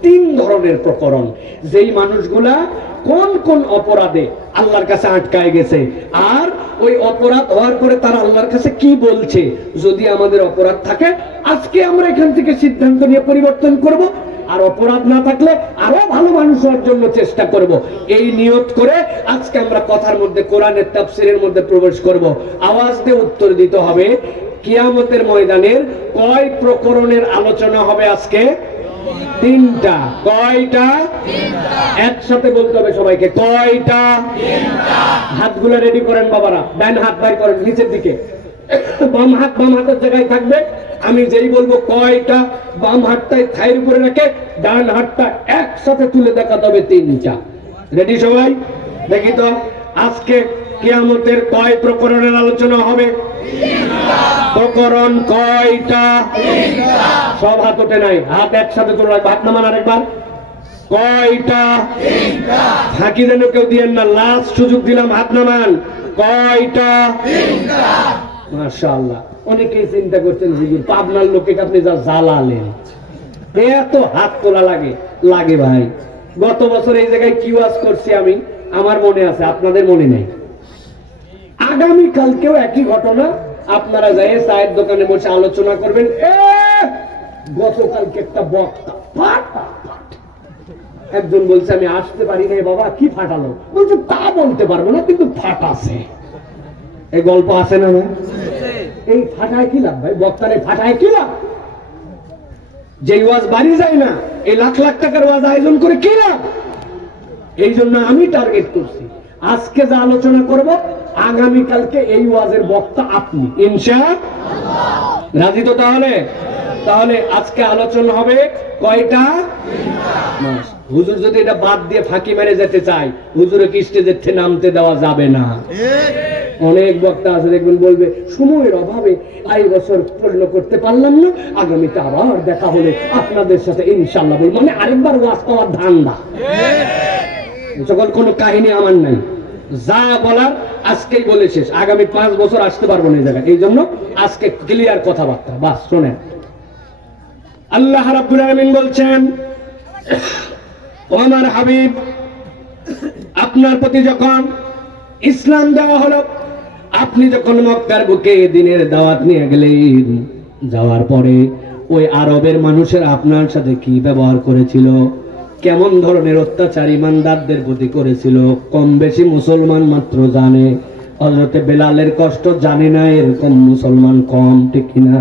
3 ধরনের প্রকরণ, যেই মানুষগুলা কোন কোন অপরাধে আল্লাহর কাছে আটকায় গেছে, আর ওই অপরাধ হওয়ার পরে তারা আল্লাহর কাছে কি বলছে। যদি আমাদের অপরাধ থাকে, আজকে আমরা এখান থেকে সিদ্ধান্ত নিয়ে পরিবর্তন করব, আর অপরাধ না থাকলে আরো ভালো মানুষ হওয়ার জন্য চেষ্টা করব। এই নিয়ত করে আজকে আমরা কথার মধ্যে, কোরআনের তাফসীরের মধ্যে প্রবেশ করব। আওয়াজ দিয়ে উত্তর দিতে হবে, কিয়ামতের ময়দানের কয় প্রকরণের আলোচনা হবে আজকে? 3টা। কয়টা? 3টা। একসাথে বলতে হবে সবাইকে, কয়টা? 3টা। হাতগুলো রেডি করেন বাবারা, ডান হাত বাইর করেন নিচের দিকে, বাম হাতের জায়গায় থাকবে। আমি যেই বলবো কয়টা, বাম হাতটাই থাইয়ের উপরে রেখে ডান হাতটা একসাথে তুলে দেখাতে হবে 3টা। রেডি সবাই? দেখি তো আজকে কিয়ামতের কয় প্রকরণের আলোচনা হবে? প্রকরণ কয়টা? সব হাত ওঠে নাই, হাত একসাথে তোলা। হাত নামান আরেকবার। কয়টা? ফাঁকি যেন কেউ দিয়েন না, লাস্ট সুযোগ দিলাম, হাত নামান। কয়টা? মাশাআল্লাহ। অনেকেই চিন্তা করছেন হুজুর পাবনার লোকে আপনি যা জ্বালালেন, এত হাত তোলা লাগে। লাগে ভাই, গত বছর এই জায়গায় কি ওয়াজ করছি আমি, আমার মনে আছে, আপনাদের মনে নেই। আগামী কালকেও একই ঘটনা। আপনারা যাই চায়ের দোকানে বসে আলোচনা করবেন। গতকালকে একটা বক্তা একজন বলছে আমি আসতে পারি নাই বাবা। কি ফাটালো? বলছে তা বলতে পারবো না, কিন্তু ফাটাছে। এই গল্প আছে না? এই ফাটায় কি লাভ ভাই? বক্তারে ফাটায় কি লাভ? যে ওয়াজ বাড়ি যায় না, এই লাখ লাখ টাকার ওয়াজ আয়োজন করে কি লাভ? এই জন্য আমি টার্গেট করছি, আজকে যা আলোচনা করব আগামীকালকে এই ওয়াজের বক্তা আপনি, ইনশাআল্লাহ। রাজি তো? তাহলে আজকে আলোচনা হবে কয়টা? হুজুর যদি এটা বাদ দিয়ে ফাঁকি মেরে যেতে চাই, হুজুরে কি স্টেজের থেকে নামতে দেওয়া যাবে না। অনেক বক্তা আছে দেখবেন বলবে সময়ের অভাবে এই বছর পূর্ণ করতে পারলাম না, আগামীতে আবার দেখা হলে আপনাদের সাথে ইনশাআল্লাহ বলবো। মানে আরেকবার ওয়াজ পাওয়ার ধান্দা। সকল কোনো কাহিনী আমার নাই, যা বলার আজকেই বলে শেষ। আগামী 5 বছর আসতে পারবো না এই জায়গায়, এই জন্য আজকে ক্লিয়ার কথাবার্তা। বাস শোনেন, আল্লাহ রাব্বুল আলামিন বলছেন, ও আমার হাবিব, আপনার প্রতি যখন ইসলাম দেওয়া হলো, আপনি যখন মক্কার বুকে দিনের দাওয়াত নিয়ে গেলেন, যাওয়ার পরে ওই আরবের মানুষের আপনার সাথে কি ব্যবহার করেছিল, কেমন ধরনের অত্যাচার ইমানদারদের প্রতি করেছিল, কম বেশি মুসলমান মাত্র জানে। হযরতে বেলালের কষ্ট জানে না এরকম মুসলমান কম, ঠিক কিনা?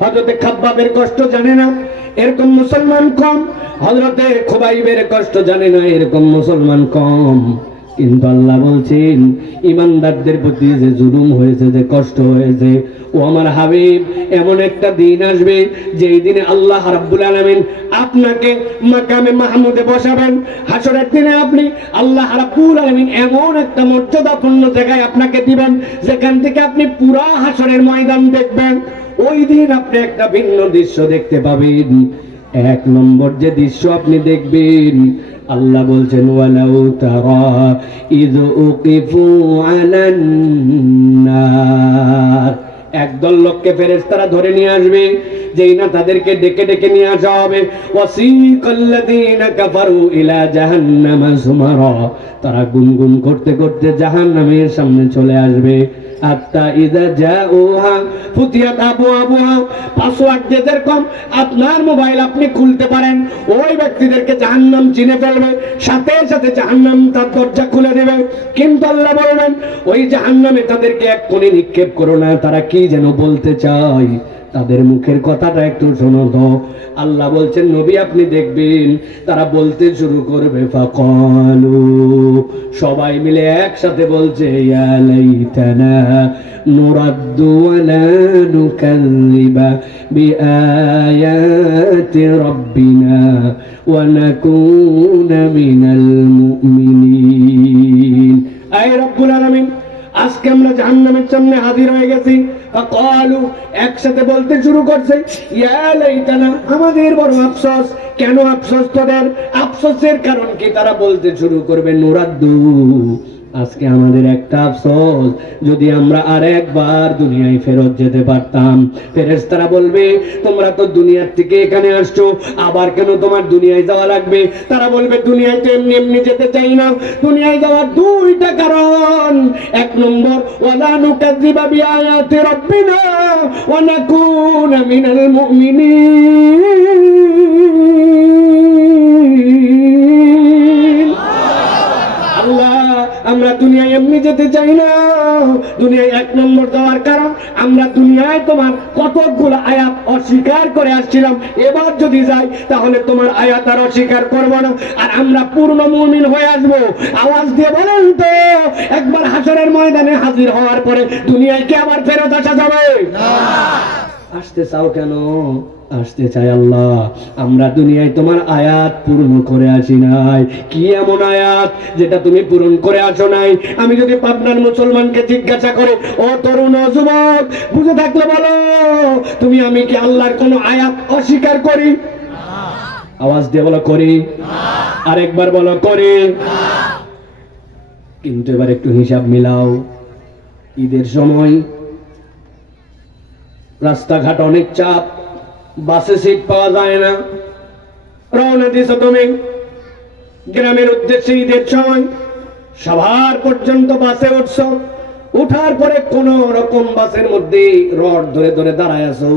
হযরতে খাব্বাবের কষ্ট জানে না এরকম মুসলমান কম। হযরতে খুবাইবের কষ্ট জানে না এরকম মুসলমান কম। কিন্তু আল্লাহ বলছেন ইমানদারদের প্রতি যে জুলুম হয়েছে, যে কষ্ট হয়েছে, ও আমার হাবিব, এমন একটা দিন আসবে যেই দিনে আল্লাহ রাব্বুল আলামিন আপনাকে মাকামে মাহমুদে বসাবেন। হাসরের দিনে আপনি আল্লাহ রাব্বুল আলামিন এমন একটা মর্যাদাপূর্ণ জায়গায় আপনাকে দিবেন যেখান থেকে আপনি পুরা হাসরের ময়দান দেখবেন। ওই দিন আপনি একটা ভিন্ন দৃশ্য দেখতে পাবেন। 1 নম্বর যে দৃশ্য আপনি দেখবেন, আল্লাহ বলছেন ওয়ালাউ তারা ইয উকিফু আলান নার, একদল লোককে ফেরেশতারা ধরে নিয়ে আসবে, যেই না তাদেরকে ডেকে ডেকে নিয়ে আসা হবে। ওয়াসিকাল্লাযীনা কাফারু ইলা জাহান্নামা যুমারা, তারা গুনগুন করতে করতে জাহান্নামের সামনে চলে আসবে। আত্তা ইযা জাউহা ফুতিহাত আবওয়াবুহা, পাসওয়ার্ড দিয়ে যেরকম আপনার মোবাইল আপনি খুলতে পারেন, ওই ব্যক্তিদেরকে জাহান্নাম চিনে ফেলবে, সাথে সাথে জাহান্নাম তার দরজা খুলে দেবে। কিন্তু আল্লাহ বলবেন ওই জাহান্নামে তাদেরকে এক কোণে নিক্ষেপ করো না। তারা কি যেন বলতে চায়, তাদের মুখের কথাটা একটু শোনো তো। আল্লাহ বলছেন নবী আপনি দেখবেন তারা বলতে শুরু করবে, ফাকালু, সবাই মিলে একসাথে বলছে, ইয়া লাইতানা নুরাদ্দু ওয়া লা নুকাযযিবা বিআয়াতি রাব্বিনা ওয়া নাকুনা মিনাল মুমিনিন। আয় রব্বুল আলামিন, আজকে আমরা জাহান্নামের সামনে হাজির হয়ে গেছি। ফাকালু, একসাথে বলতে শুরু করছে, ইয়া লাইতানা, আমাদের বড় আফসোস। কেন আফসোস তোদের? আফসোসের কারণ কি? তারা বলতে শুরু করবে নুরাদ্দু, আজকে আমাদের একটা আফসোস, যদি আমরা আর একবার দুনিয়ায় ফেরত যেতে পারতাম। ফেরেশতারা বলবে তোমরা তো দুনিয়ার থেকে এখানে আসছো, আবার কেন তোমার দুনিয়ায় যাওয়া লাগবে? তারা বলবে দুনিয়ায় তো এমনি এমনি যেতে চাই না। দুনিয়ায় যাওয়ার 2টা কারণ। 1 নম্বর, ওয়ালা নুকাযযিবা বিআয়াতি রাব্বিনা ওয়া নাকুনা মিনাল মুমিনিন। আল্লাহ, আমরা দুনিয়ায় এমনি যেতে চাই না, দুনিয়ায় 1 নম্বর দেওয়ার কারণ আমরা দুনিয়ায় তোমার কতগুলো আয়াত অস্বীকার করে আসছিলাম, এবার যদি যাই তাহলে তোমার আয়াত আর অস্বীকার করবো না, আর আমরা পূর্ণ মুমিন হয়ে আসবো। আওয়াজ দিয়ে বলেন তো, একবার হাসরের ময়দানে হাজির হওয়ার পরে দুনিয়ায় কি আবার ফেরত আসা যাবে? আসতে চাও কেন? আসতে চাই আল্লাহ, আমরা দুনিয়ায় তোমার আয়াত পূর্ণ করে আসি নাই। কি এমন আয়াত যেটা তুমি পূরণ করে আসো নাই? আমি যদি পাবনার মুসলমানকে জিজ্ঞাসা করে, ও তরুণ ও যুবক, বুঝে থাকলে বলো, তুমি আমি কি আল্লাহর কোন আয়াত অস্বীকার করি? আওয়াজ দিয়ে বলো করি। আরেকবার বলো করি। কিন্তু এবার একটু হিসাব মিলাও। ঈদের সময় রাস্তাঘাট অনেক চাপ, বাসে সিট পাওয়া যায় না, রওনা দিছ তুমি গ্রামের উদ্দেশ্যে ঈদের সময়, সবার পর্যন্ত বাসে উঠছ, উঠার পরে কোন রকম বাসের মধ্যে রড ধরে ধরে দাঁড়ায় আছো,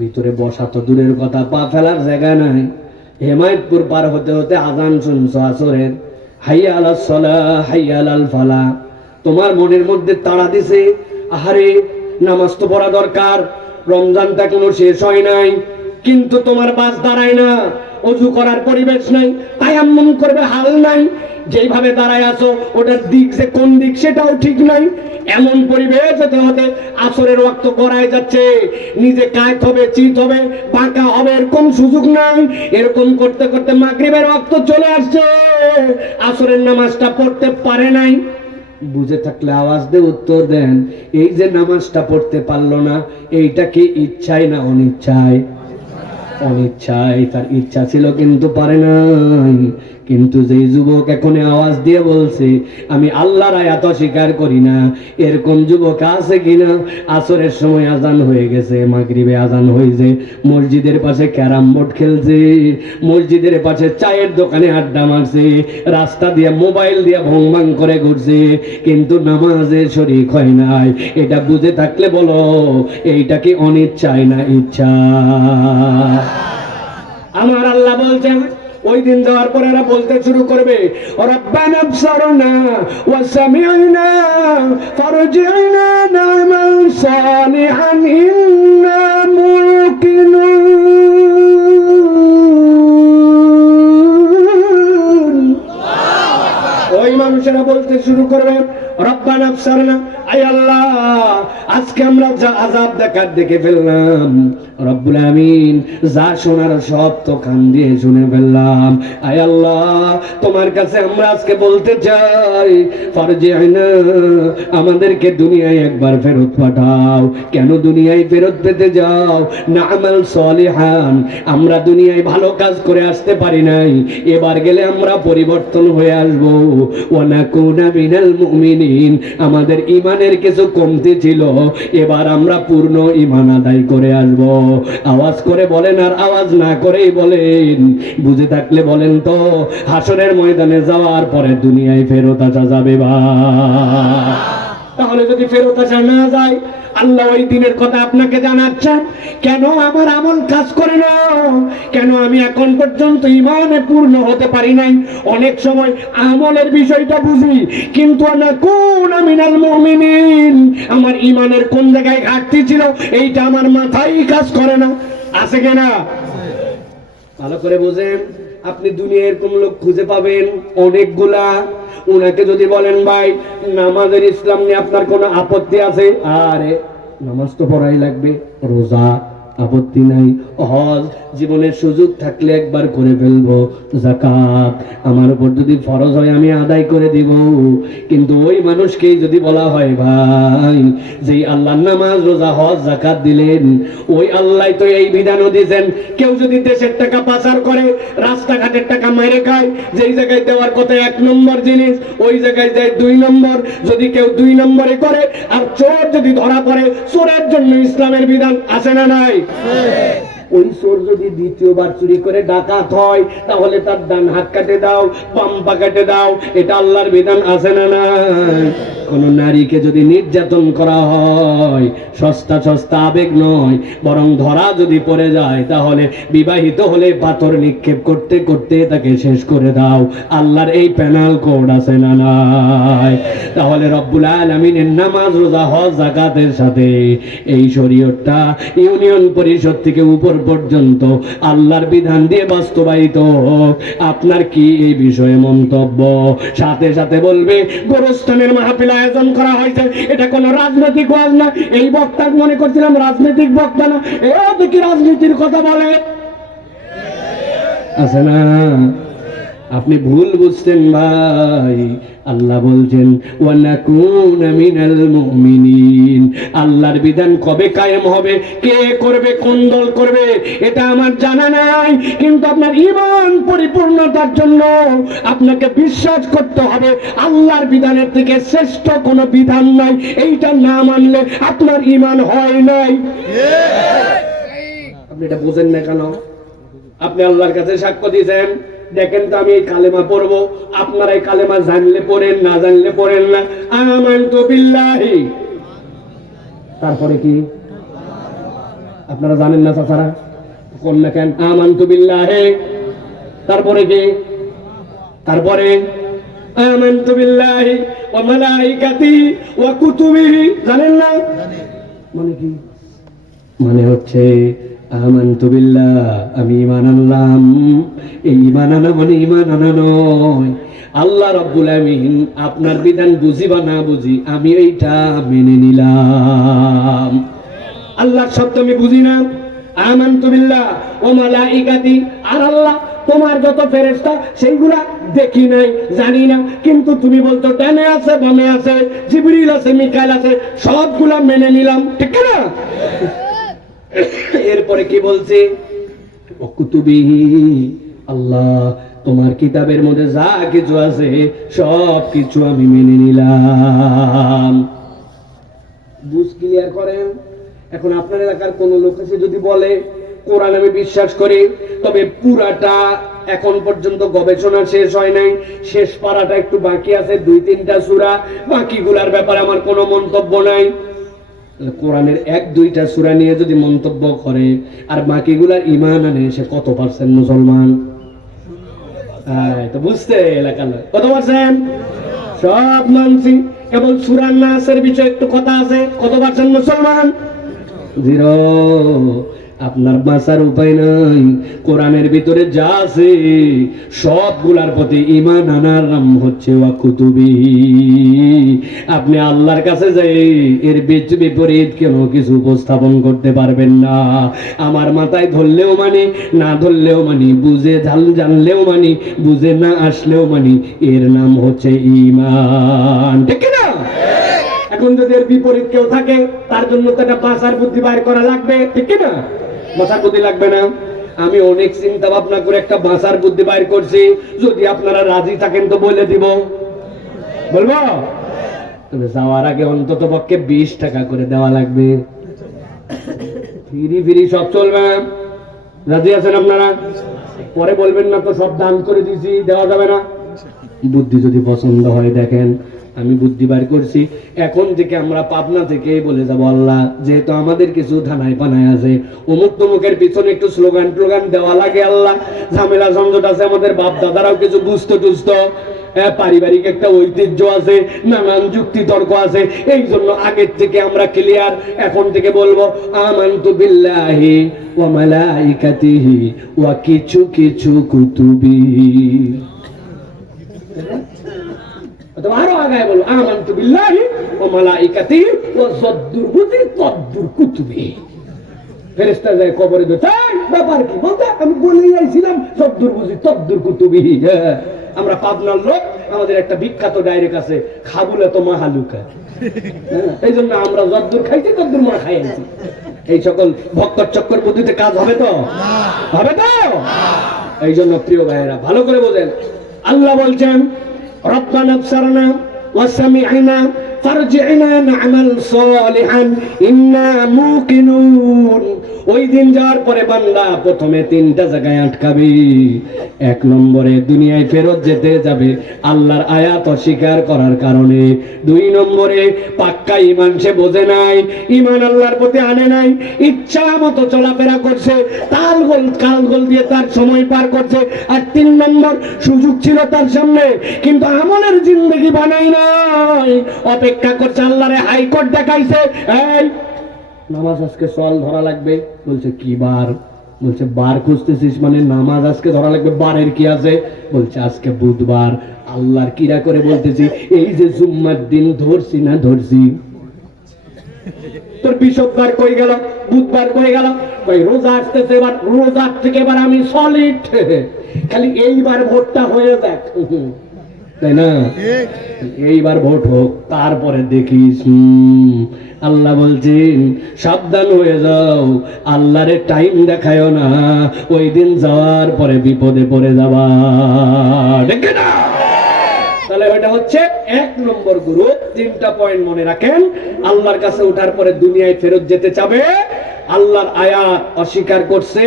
ভিতরে বসা তো দূরের কথা, পা ফেলার জায়গা নাই। হেমায়তপুর পার হতে হতে আজান শুনছো আসরের, হাইয়া আলাস সালাহ হাইয়া আলাল ফালাহ, তোমার মনের মধ্যে তাড়া দিছে, আহারে নামাজ তো পড়া দরকার, রমজানটা কোনো শেষ হয় নাই, কিন্তু তোমার বাস দাঁড়ায় না, অজু করার পরিবেশ নাই, তায়াম্মুম করবে হাল নাই, যেইভাবে দাঁড়ায় আছো ওটার দিক যে কোন দিক সেটাও ঠিক নাই। এমন পরিবেশ হতে হতে আসরের ওয়াক্ত গড়ায় যাচ্ছে, নিজে কায়ত হবে, চিত হবে, বাঁকা হবে, এরকম সুযোগ নাই। এরকম করতে করতে মাগরিবের ওয়াক্ত চলে আসছে, আসরের নামাজটা পড়তে পারে নাই। বুঝে থাকলে আওয়াজ দিয়ে উত্তর দেন, এই যে নামাজটা পড়তে পারলো না, এইটা কি ইচ্ছায় না অনিচ্ছায়? অনিচ্ছায়। তার ইচ্ছা ছিল কিন্তু পারে নাই। কিন্তু যেই যুবক এখন আওয়াজ দিয়ে বলছে আমি আল্লাহর আয়াত অস্বীকার করি না, এরকম যুবক আছে কিনা? আসরের সময় আজান হয়ে গেছে, মাগরিবে আজান হয়েছে, মসজিদের পাশে ক্যারাম বোর্ড খেলছে, মসজিদের পাশে চায়ের দোকানে আড্ডা মারছে, রাস্তা দিয়ে মোবাইল দিয়ে ভং ভাং করে ঘুরছে, কিন্তু নামাজে শরীক হয় নাই। এটা বুঝে থাকলে বলো, এইটা কি অনিচ্ছায় না ইচ্ছা? আমার আল্লাহ বলছেন, ওই দিন যাওয়ার পরে এরা বলতে শুরু করবে, রব্বানা আবসারনা ওয়া সামি'না ফারজি'না না'মাল সালিহান ইন্না মুকিনুন। ওই মানুষেরা বলতে শুরু করবে, রব্বানা আবসারনা, আয় আল্লাহ আজকে আমরা যা আযাব দেখার দেখে ফেললাম, রব্বুল আমিন যা শোনার সব তো কান দিয়ে শুনে ফেললাম। আয় আল্লাহ তোমার কাছে আমরা আজকে বলতে চাই, ফারজি'না, আমাদেরকে দুনিয়ায় একবার ফেরত পাঠাও। কেন দুনিয়ায় ফেরত পেতে যাও? না'মাল সালিহান, আমরা দুনিয়ায় ভালো কাজ করে আসতে পারি নাই, এবার গেলে আমরা পরিবর্তন হয়ে আসব। ওয়া নাকুনা মিনাল মুমিনিন, আমাদের ঈমানের কিছু কমতি ছিল, এবার আমরা পূর্ণ ঈমান আদায় করে আসব। আওয়াজ করে বলেন আর আওয়াজ না করেই বলেন। বুঝে থাকলে বলেন তো, হাসরের ময়দানে যাওয়ার পরে দুনিয়ায় ফেরত আসা যাবে বা? তাহলে যদি ফেরত আসা না যায়, আল্লাহ ওই দিনের কথা আপনাকে জানাচ্ছেন, কেন আমার আমল কাজ করে না, কেন আমি এখন পর্যন্ত ঈমানে পূর্ণ হতে পারি নাই। অনেক সময় আমলের বিষয়টা বুঝি, কিন্তু নাকুনা মিনাল মুমিনিন, আমার ঈমানের কোন জায়গায় ঘাটতি ছিল এইটা আমার মাথায় কাজ করে না। আছে কিনা? ভালো করে বুঝেন। আপনি দুনিয়ায় এরকম লোক খুঁজে পাবেন অনেকগুলা। উনাকে যদি বলেন ভাই নামাজের ইসলাম নিয়ে আপনার কোনো আপত্তি আছে, আরে নামাজ তো পড়াই লাগবে, রোজা আপত্তি নাই, হজ জীবনের সুযোগ থাকলে একবার করে ফেলবো, যাকাত আমার উপর যদি ফরজ হয় আমি আদায় করে দিব। কিন্তু ওই মানুষকেই যদি বলা হয় ভাই যে আল্লাহ নামাজ রোজা হজ যাকাত দিলেন, ওই আল্লাহ তো এই বিধানও দিয়েছেন, কেউ যদি দেশের টাকা পাচার করে, রাস্তাঘাটের টাকা মেরে খায়, যেই জায়গায় দেওয়ার কথা 1 নম্বর জিনিস ওই জায়গায় যায় 2 নম্বর, যদি কেউ 2 নম্বরে করে, আর চোর যদি ধরা পড়ে, চোরের জন্য ইসলামের বিধান আছে না নাই? ওই চোর যদি দ্বিতীয়বার চুরি করে ডাকাত হয় তাহলে তার ডান হাত কাটে দাও, বাম পা কাটে দাও। এটা আল্লাহর বিধান আছে না নাই? কোন নারীকে যদি নির্যাতন করা হয়, সস্তা সস্তা আবেগ নয়, বরং ধরা যদি পড়ে যায় তাহলে বিবাহিত হলে পাথর নিক্ষেপ করতে করতে তাকে শেষ করে দাও। আল্লাহর এই প্যানাল কোড আছে না নাই? তাহলে রব্বুল আলামিনের নামাজ, রোজা, হজ, যাকাতের সাথে এই শরীয়তটা ইউনিয়ন পরিষদ থেকে উপর পর্যন্ত আল্লাহর বিধান দিয়ে বাস্তবায়িত হোক। আপনার কি এই বিষয়ে মন্তব্য? সাথে সাথে বলবে গোরস্থানের মাহফিল আয়োজন করা হয়েছে, এটা কোনো রাজনৈতিক ওয়াজ না। এই বক্তা মনে করছিলাম রাজনৈতিক বক্তা না, এও দেখি রাজনীতির কথা বলে। আছে না? আপনি ভুল বুঝছেন ভাই। আল্লাহ বলছেন ওয়ানাকুনা মিনাল মুমিনিন। আল্লাহর বিধান কবে কায়েম হবে, কে করবে, কোন দল করবে, এটা আমার জানা নাই। কিন্তু আপনার ঈমান পরিপূর্ণতার জন্য আপনাকে বিশ্বাস করতে হবে আল্লাহর বিধানের থেকে শ্রেষ্ঠ কোনো বিধান নাই। এইটা না মানলে আপনার ঈমান হয় নাই। আপনি এটা বুঝেন না কেন? আপনি আল্লাহর কাছে সাক্ষ্য দিয়েছেন, দেখেন তো আমি এই কালেমা পড়বো, আপনারা এই কালেমা জানলে পড়েন, না জানলে পড়েন না। আমানতু বিল্লাহি, তারপরে কি? আপনারা জানেন না চাচারা? কোন না কেন? আমানতু বিল্লাহি, তারপরে কি? তারপরে আমানতু বিল্লাহি ওয়া মালাইকাতিহি ওয়া কুতুবিহি, জানেন না? মানে কি? মানে হচ্ছে আমানতু বিল্লাহ, আমি ঈমান আনলাম। এই ঈমান আনা মানে ঈমান আনা নয়। আল্লাহ রাব্বুল আমিন আপনার বিধান বুঝি বা না বুঝি আমি এইটা মেনে নিলাম। আল্লাহর শব্দ আমি বুঝি না, আমানতু বিল্লাহ ওয়া মালাইকাতি, আর আল্লাহ তোমার যত ফেরেশতা সেইগুলা দেখি নাই, জানি না, কিন্তু তুমি বলতো ডানে আছে, বামে আছে, জিবরিল আছে, মিকাইল আছে, সবগুলা মেনে নিলাম, ঠিক না? এরপরে কি বলছে? কুতুবিহি, আল্লাহ তোমার কিতাবের মধ্যে যা কিছু আছে সব কিছু আমি মেনে নিলাম। বুঝ ক্লিয়ার করেন? এখন আপনার এলাকার কোন লোক এসে যদি বলে কোরআন আমি বিশ্বাস করি, তবে পুরাটা এখন পর্যন্ত গবেষণা শেষ হয় নাই, শেষ পারাটা একটু বাকি আছে, 2-3টা সূরা, বাকিগুলার ব্যাপারে আমার কোনো মন্তব্য নাই। কোরআনের 1-2টা সূরা নিয়ে যদি মন্তব্য করে আর বাকিগুলার ঈমান আনে, সে কত পার্সেন্ট মুসলমান? তো বুঝতে এলাকার কত পার্সেন্ট? সব মানছি, কেবল সূরা নাসের বিষয়ে একটু কথা আছে, কত পার্সেন্ট মুসলমান? 0। আপনার বাঁচার উপায় নাই। কোরআনের ভিতরে যা আছে সবগুলার প্রতি ঈমান আনার নাম হচ্ছে ওয়া কুতুবি। আপনি আল্লাহর কাছে যাই এর বিপরীত কেন কিছু উপস্থাপন করতে পারবেন না। আমার মাথায় ধরলেও মানি, না ধরলেও মানি, বুঝে জানলেও মানি, বুঝে না আসলেও মানি, এর নাম হচ্ছে ঈমান, ঠিক না? এখন যদি এর বিপরীত কেউ থাকে তার জন্য তো একটা বাঁচার বুদ্ধি বাইর করা লাগবে, ঠিক না? বাঁচার বুদ্ধি লাগবে না? আমি অনেক চিন্তা ভাবনা করে একটা বাঁচার বুদ্ধি বাইর করছি, যদি আপনারা রাজি থাকেন তো বলে দিব। বলবো? তবে যাওয়ার আগে অন্তত পক্ষে 20 টাকা করে দেওয়া লাগবে। ফ্রি সব চলবে? রাজি আছেন আপনারা? পরে বলবেন না তো সব দান করে দিয়েছি, দেওয়া যাবে না। বুদ্ধি যদি পছন্দ হয়, দেখেন আমি বুদ্ধি বার করছি, এখন থেকে আমরা পাবনা থেকে বলে যাবো আল্লাহ যেহেতু আমাদের কিছু ধানায় পানায় আছে, অমুক তমুকের পিছনে একটু স্লোগান টোগান দেওয়া লাগে, আল্লাহ ঝামেলা ঝঞ্ঝট আছে, আমাদের বাপ দাদারাও কিছু বুঝতো টুঝতো, পারিবারিক একটা ঐতিহ্য আছে, নানান যুক্তি তর্ক আছে, এই জন্য আগের থেকে আমরা ক্লিয়ার। এখন থেকে বলবো আমানতু বিল্লাহি ওয়া মালাইকাতিহি ওয়া কিছু কিছু কুতুবি। আরো আগায় বলো আমানতু বিল্লাহি ওয়া মালাইকাতিহি ওয়া যাদ্দুর বুজি তাদ্দুর কুতুবি। ফেরেশতা যায় কবরে দে, তাই ব্যাপার কি বলতে আমি বলেই আইছিলাম যাদ্দুর বুজি তাদ্দুর কুতুবি। আমরা পাবনার লোক, আমাদের একটা বিখ্যাত ডাইরেক্ট আছে, খাবুলা তো মা হালুকা, এই জন্য আমরা যাদ্দুর খাইছি, তাদ্দুর মা খাইছি। এই সকল ভক্তর চক্কর বুদ্ধিতে কাজ হবে তো? হবে তো? এই জন্য প্রিয় ভাইয়েরা ভালো করে বোঝেন, আল্লাহ বলছেন রব্বানা আবসারনা ওয়া সামি'না ফারজি'না না'মাল সালিহান ইন্না মুকিনুন। ওই দিন যাওয়ার পরে বান্দা প্রথমে তিনটা জায়গায় আটকাবে। এক নম্বরে দুনিয়ায় ফেরত যেতে যাবে আল্লাহর আয়াত অস্বীকার করার কারণে। দুই নম্বরে পাক্কা ঈমান সে বোঝে নাই, ঈমান আল্লাহর প্রতি আনে নাই, ইচ্ছা মতো চলাফেরা করছে, কালগোল দিয়ে তার সময় পার করছে। আর তিন নম্বর, সুযোগ ছিল তার সামনে কিন্তু আমলের জিন্দেগি বানাই নাই, অপেক্ষা করছে আল্লাহরে হাইকোর্ট দেখাইছে, এই নামাজ আজকে সওয়াল ধরা লাগবে। বলছে কি বার? বলছে বার খুঁজতেছিস মানে নামাজ আজকে ধরা লাগবে, বারের কি আছে? বলছে আজকে বুধবার। আল্লাহর কিরা করে বলতেছি, এই যে জুম্মার দিন ধরছি না ধরছি। তোর বৃহস্পতিবার কই গেল, বুধবার কই গেল? ভাই রোজা আসতেছে, এবার রোজার থেকে এবার আমি সলিড, খালি এইবার ভোটটা হয়ে যাক, তাই না? এইবার ভোট হোক, তারপরে দেখিস। আল্লাহ বলছেন সাবধান হয়ে যাও, আল্লাহরে টাইম দেখায়ও না, ওই দিন যাওয়ার পরে বিপদে পড়ে যাবা, ঠিক না? তাহলে ওইটা হচ্ছে এক নম্বর গুরু। তিনটা পয়েন্ট মনে রাখেন। আল্লাহর কাছে ওঠার পরে দুনিয়ায় ফেরত যেতে চাবে, আল্লাহর আয়াত অস্বীকার করছে,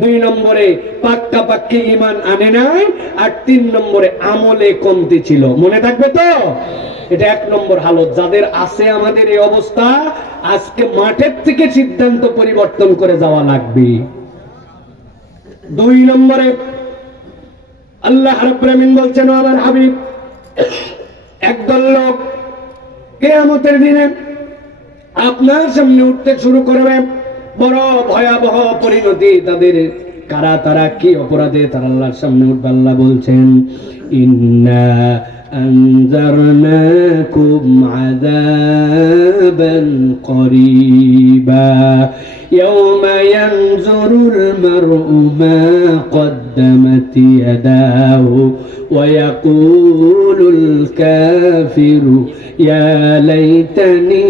দুই নম্বরে পাক্কা পাক্কি ঈমান আনে নাই, আর তিন নম্বরে আমলে কমতি ছিল। মনে থাকবে তো? এটা এক নম্বর হালত। যাদের আছে আমাদের এই অবস্থা, আজকে মাঠের থেকে সিদ্ধান্ত পরিবর্তন করে যাওয়া লাগবে। দুই নম্বরে আল্লাহ রাব্বুল আমিন বলছেন, আমার হাবিব, একদল লোক কিয়ামতের দিনে আপনার সামনে উঠতে শুরু করবে, বড় ভয়াবহ পরিণতি তাদের। কারা তারা, কি অপরাধে তারা আল্লাহর সামনে উঠবে? আল্লাহ বলছেন, ইন্না আনজারনাকুম আযাবান করিবা ইয়াওমা ইয়ানজুরুল মার'উ মা কদ্দামাত ইয়াদাহু ওয়া ইয়াকুলুল কাফিরু ইয়া লাইতানি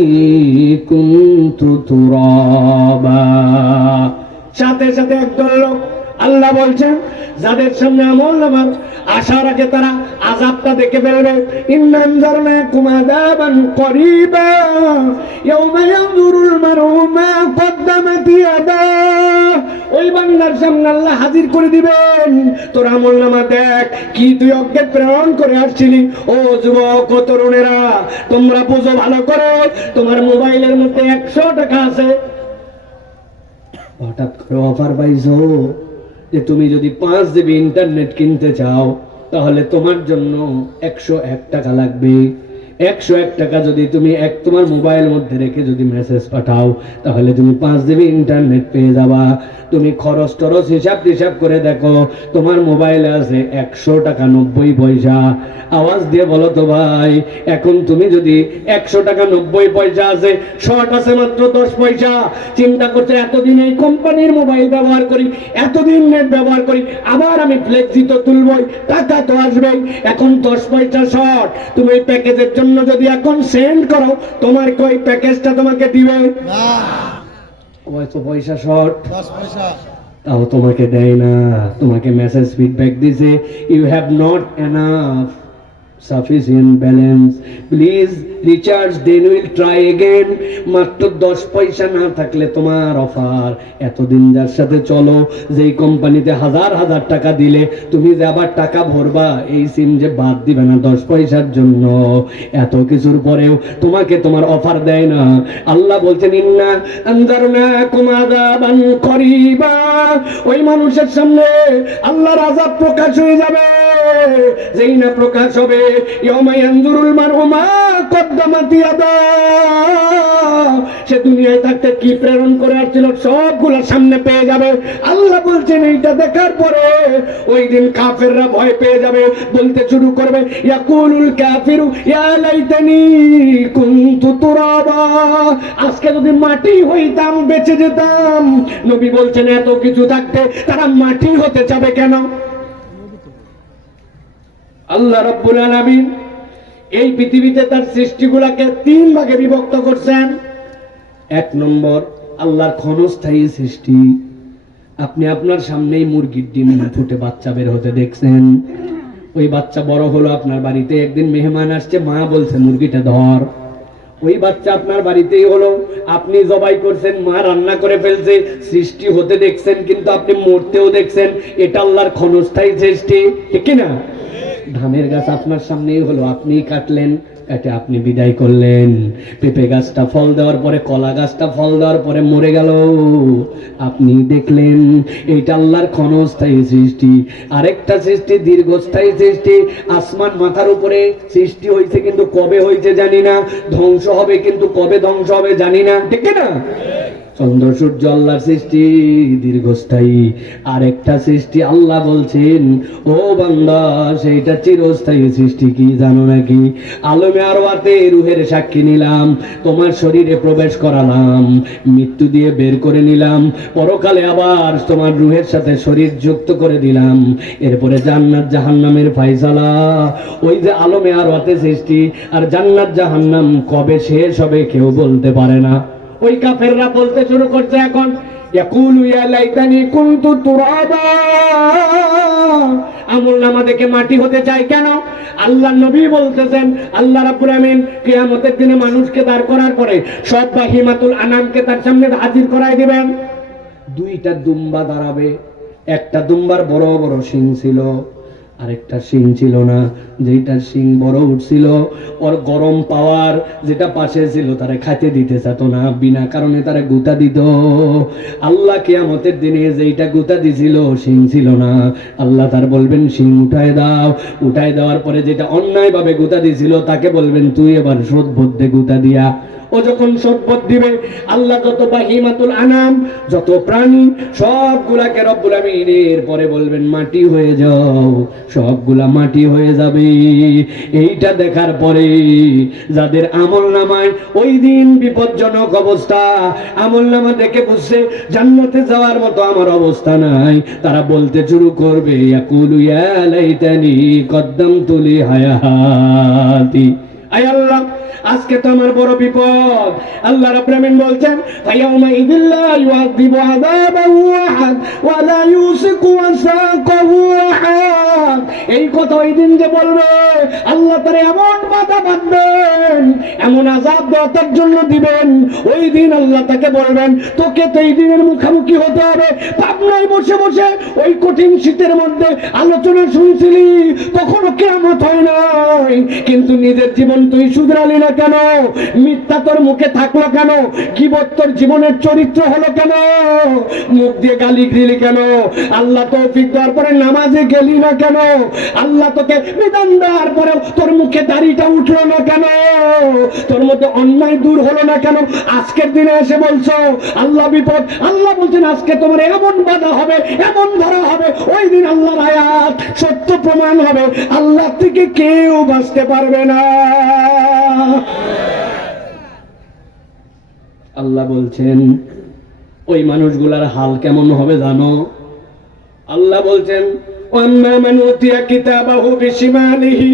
কুনতু তুরাবা। সাথে সাথে একদল লোক, আল্লাহ বলছেন, যাদের সামনে আমল আমার আসার আগে তারা আযাবটা দেখে ফেলবে। ইন্না আনজারনাকুম আযাবান করিবা ইয়াওমা ইয়ানজুরুল মার'উ মা কদ্দামাত ইয়াদাহু। ওই বান্দার সামনে আল্লাহ হাজির করে দিবেন, তোর আমলনামা দেখ, কি তুই অজ্ঞাত প্রেরণ করে আসছিলি। ও যুবক, ও তরুণেরা, তোমরা বুঝো ভালো করে, তোমার মোবাইলের মধ্যে 100 টাকা আছে, হঠাৎ করে অফার পাইছো যে তুমি যদি 5 জিবি ইন্টারনেট কিনতে চাও তাহলে তোমার জন্য 101 টাকা লাগবে। 101 টাকা যদি তুমি তোমার মোবাইল মধ্যে রেখে যদি মেসেজ পাঠাও তাহলে তুমি 5 জিবি ইন্টারনেট পেয়ে যাবা। তুমি খরচ টরচ হিসাব করে দেখো, তোমার মোবাইলে আছে 100 টাকা 90 পয়সা। আওয়াজ দিয়ে বলো তো ভাই, এখন তুমি যদি 100 টাকা 90 পয়সা আছে, শর্ট আছে মাত্র 10 পয়সা। চিন্তা করছো, এতদিন এই কোম্পানির মোবাইল ব্যবহার করি, এতদিন নেট ব্যবহার করি, আবার আমি ফ্লেক্সি তো তুলবই, টাকা তো আসবেই, এখন 10 পয়সা শর্ট। তুমি এই প্যাকেজের জন্য যদি এখন সেন্ড করো, তোমার কই প্যাকেজটা তোমাকে দিবে না, কয়তো পয়সা শর্ট, 10 পয়সা, তাও তোমাকে দেয় না। তোমাকে মেসেজ ফিডব্যাক দিছে, you have not enough sufficient balance, please recharge, then we'll try again। মাত্র 10 পয়সা না থাকলে তোমার অফার। এতদিন যার সাথে চলো, যেই কোম্পানিতে হাজার হাজার টাকা দিলে, তুমি যে আবার টাকা ভরবা, এই সিম যে বাদ দিবে না 10 পয়সার জন্য, এত কিছুর পরেও তোমাকে তোমার অফার দেয় না। আল্লাহ বলছেন, ইন্না আনজারনাকুম আযাবান করিবা। ওই মানুষের সামনে আল্লাহর আযাব প্রকাশ হয়ে যাবে। যেই না প্রকাশ হবে, ইয়াউমা ইয়ানজুরুল মার'উ মা কদ্দামাত ইয়াদাহু, সে দুনিয়ায় থাকতে কি প্রেরণ করে আসছিল সবগুলো সামনে পেয়ে যাবে। আল্লাহ বলছেন, এইটা দেখার পরে ওই দিন কাফেররা ভয় পেয়ে যাবে, বলতে শুরু করবে, ইয়াকুলুল কাফিরু ইয়া লাইতানি কুনতু তুরাবা। আজকে যদি মাটি হইতাম, বেঁচে যেতাম। নবী বলছেন, এত কিছু থাকতে তারা মাটি হতে চাবে কেন? আল্লাহ রাব্বুল আলামিন এই পৃথিবীতে তার সৃষ্টিগুলোকে 3 ভাগে বিভক্ত করছেন। 1 নম্বর, আল্লাহর ক্ষণস্থায়ী সৃষ্টি। আপনি আপনার সামনেই মুরগির ডিম ফুটে বাচ্চা বের হতে দেখছেন। ওই বাচ্চা বড় হলো আপনার বাড়িতে, একদিন মেহমান আসছে, মা বলছে মুরগিটা ধর, ওই বাচ্চা আপনার বাড়িতেই হলো, আপনি জবাই করছেন, মা রান্না করে ফেলছে, সৃষ্টি হতে দেখছেন, কিন্তু আপনি মরতেও দেখছেন। এটা আল্লাহর ক্ষণস্থায়ী সৃষ্টি, ঠিক না? ধানের গাছ আপনার সামনেই হলো, আপনিই কাটলেন, কাটে আপনি বিদায় করলেন। পেঁপে গাছটা ফল দেওয়ার পরে, কলা গাছটা ফল দেওয়ার পরে মরে গেল, আপনি দেখলেন। এইটা আল্লাহর ক্ষণস্থায়ী সৃষ্টি। আরেকটা সৃষ্টি দীর্ঘস্থায়ী সৃষ্টি। আসমান মাথার উপরে সৃষ্টি হয়েছে, কিন্তু কবে হয়েছে জানি না। ধ্বংস হবে, কিন্তু কবে ধ্বংস হবে জানি না, ঠিক না? চন্দ্র সূর্য আল্লাহর সৃষ্টি, দীর্ঘস্থায়ী। আরেকটা সৃষ্টি আল্লাহ বলছেন, ও বান্দা, সেইটা চিরস্থায়ী সৃষ্টি। কি জানো নাকি? আলমে আরওয়াতে রুহের সাক্ষী নিলাম, তোমার শরীরে প্রবেশ করালাম, মৃত্যু দিয়ে বের করে নিলাম, পরকালে আবার তোমার রুহের সাথে শরীর যুক্ত করে দিলাম, এরপরে জান্নাত জাহান্নামের ফায়সালা। ওই যে আলমে আরওয়াতে সৃষ্টি, আর জান্নাত জাহান্নাম কবে শেষ হবে কেউ বলতে পারে না। ওই কাফেররা বলতে শুরু করছে এখন, ইয়াকুলু ইয়া লাইতানি কুনতু তুরাবা। আমলনামা দেখে মাটি হতে চায় কেন? আল্লাহ নবী বলতেছেন, আল্লাহ রাব্বুল আমিন কিয়ামতের দিনে মানুষকে দাঁড় করার পরে সব বাহিমাতুল আনামকে তার সামনে হাজির করায় দিবেন। দুইটা দুম্বা দাঁড়াবে, একটা দুম্বার বড় বড় শিং ছিল, আরেকটা শিং ছিল না। যেটা শিং বড় উঠছিল, ওর গরম পাওয়ার যেটা পাশে ছিল তারা খাইতে দিতে চাত না, বিনা কারণে তারা গুতা দিত। আল্লাহ কিয়ামতের দিনে যেইটা গুতা দিছিল শিং ছিল না, আল্লাহ তার বলবেন শিং উঠায় দাও। উঠায় দেওয়ার পরে যেটা অন্যায় ভাবে গুতা দিছিল তাকে বলবেন তুই এবার শোধ বদ্ধে গুতা দিয়া। ও যখন শপথ দিবে, আল্লাহ যত বাহিমাতুল আনাম, যত প্রাণী সবগুলাকে রব্বুল আমিনের পরে বলবেন মাটি হয়ে যাও, সবগুলা মাটি হয়ে যাবে। এইটা দেখার পরে যাদের আমলনামায় ওই দিন বিপজ্জনক অবস্থা, আমলনামা দেখে বুঝছে জান্নাতে যাওয়ার মতো আমার অবস্থা নাই, তারা বলতে শুরু করবে, ইয়াকুলু ইয়া লাইতানি কদ্দামতু লি হায়াতি। আয় আল্লাহ, আজকে তো আমার বড় বিপদ। আল্লাহ রাব্বুল আমিন বলছেন, ফায়াউমা ইযিল্লা ইউআযিবু আযাবাহু আহাদ ওয়া লা ইউসিকু ওয়াসাকাহু আহাদ। এই কথা ওই দিন যে বলবে, আল্লাহ তারে এমন বাধা বাঁধবেন, এমন আযাব তার জন্য দিবেন, ওই দিন আল্লাহ তাকে বলবেন, তোকে তো এই দিনের মুখোমুখি হতে হবে। পাবনায় বসে বসে ওই কঠিন শীতের মধ্যে আলোচনা শুনছিলি, তখনও কিয়ামত হয় নাই, কিন্তু নিজের জীবন তুই শুধরালি না কেন? মিথ্যা তোর মুখে থাকলো কেন? গীবত তোর জীবনের চরিত্র হলো কেন? মুখ দিয়ে গালি দিলি কেন? আল্লাহ তৌফিক দেওয়ার পরে নামাজে গেলি না কেন? আল্লাহ তোকে বিধান দেওয়ার পরে তোর মুখে দাড়িটা উঠলো না কেন? তোর মধ্যে অন্যায় দূর হলো না কেন? আজকের দিনে এসে বলছো আল্লাহ বিপদ। আল্লাহ বলছেন আজকে তোমার এমন বাধা হবে, এমন ধরা হবে, ওই দিন আল্লাহর আয়াত সত্য প্রমাণ হবে, আল্লাহ থেকে কেউ বাঁচতে পারবে না। আল্লাহ বলছেন ওই মানুষগুলার হাল কেমন হবে জানো? আল্লাহ বলছেন, ওয়াম্মা মান উতিয়া কিতাবাহু বিশিমালিহি।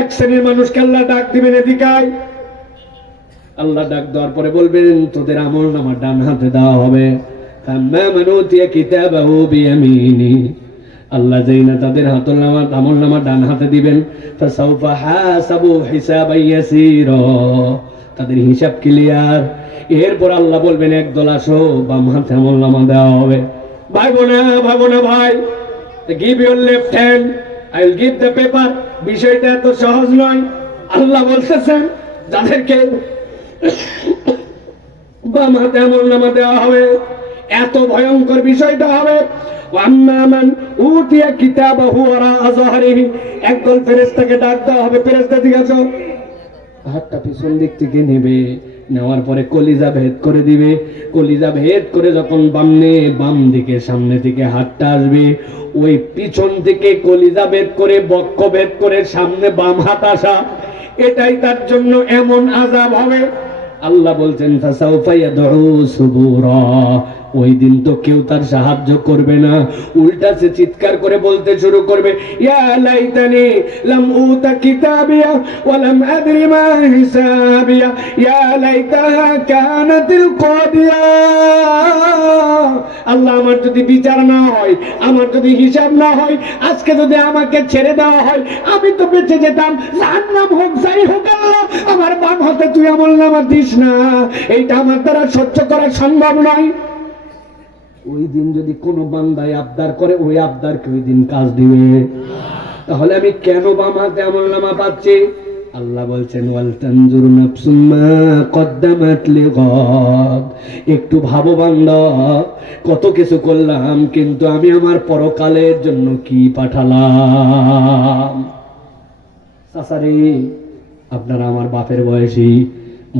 এক শ্রেণীর মানুষকে আল্লাহ ডাক দিবেন, এদিকে আয়। আল্লাহ ডাক দেওয়ার পরে বলবেন তোদের আমলনামা ডান হাতে দেওয়া হবে। আম্মা মান উতিয়া কিতাবাহু বিয়ামিনি। আল্লাহ যেই না তাদের আমলনামা ডান হাতে দিবেন, ফাসাউফা হাসাবু হিসাবান ইয়াসীরা, তাদের হিসাব ক্লিয়ার। এরপর আল্লাহ বলবেন একদল আসো, বাম হাতে আমলনামা দেওয়া হবে। ভাই বোনা ভাই, give your left hand, I will give the paper. বিষয়টা এত সহজ নয়। আল্লাহ বলতেছেন যাদেরকে বাম হাতে আমলনামা দেওয়া হবে, এত ভয়ঙ্কর বিষয়টা হবে। ওয়াম্মান উতিয়া কিতাবাহু ওয়ারা যাহরিহি, একদল ফেরেশতাকে ডাক দেওয়া হবে, ফেরেশতা দিকে আসো। হাতটা পিছন দিক থেকে নেবে, নেওয়ার পরে কলিজা ভেদ করে দিবে। কলিজা ভেদ করে যখন বাম দিকে সামনে থেকে হাতটা আসবে, ওই পিছন থেকে কলিজা ভেদ করে বক্ষ ভেদ করে সামনে বাম হাত আসা, এটাই তার জন্য এমন আযাব হবে। আল্লাহ বলছেন ফাসাউফা ইয়াদউ সুবুরা, ওই দিন তো কেউ তার সাহায্য করবে না, উল্টা সে চিৎকার করে বলতে শুরু করবে, ইয়া লাইতানি লাম উতা কিতাবিয়া ওয়া লাম আদরি মা হিসাবিয়া ইয়া লাইতাহা কানাতিল কাদিয়া। আল্লাহ, আমার যদি বিচার না হয়, আমার যদি হিসাব না হয়, আজকে যদি আমাকে ছেড়ে দেওয়া হয়, আমি তো বেঁচে যেতাম। জাহান্নাম হোক যাই হোক, আল্লাহ আমার বাম হাতে তুই আমলনামা দিস না, এইটা আমার দ্বারা সহ্য করা সম্ভব নয়। ওই দিন যদি কোনো বান্দায় আবদার করে, ওই আবদারকে ওই দিন কাজ দিবে। তাহলে আমি কেন বাম হাতে আমলনামা পাচ্ছি? আল্লাহ বলছেন, ওয়াল তানজুর নাফসুম মা কদ্দামাত লিগাদ। একটু ভাবো বান্দা, কত কিছু করলাম, কিন্তু আমি আমার পরকালের জন্য কি পাঠালাম। চাচারে, আপনারা আমার বাপের বয়সী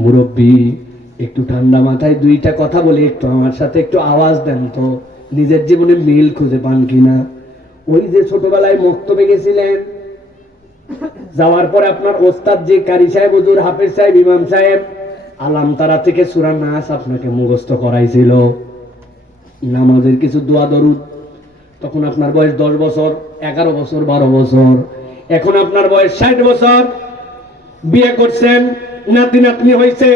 মুরব্বী, একটু ঠান্ডা মাথায় দুইটা কথা বলি, একটু আমার সাথে একটু আওয়াজ দেন তো, নিজের জীবনে মিল খুঁজে পান কিনা। ওই যে ছোটবেলায় মক্তবে গেছিলেন, যাওয়ার পরে আপনার ওস্তাদ যে কারি সাহেব, হুজুর, হাফেজ সাহেব, ইমাম সাহেব আলাম তারা থেকে সূরা নাস আপনাকে মুখস্থ করাইছিল, নামাজের কিছু দোয়া দরুদ। তখন আপনার বয়স 10 বছর, 11 বছর, 12 বছর। এখন আপনার বয়স 60 বছর, বিয়ে করছেন, নাতি নাতনি হয়েছে।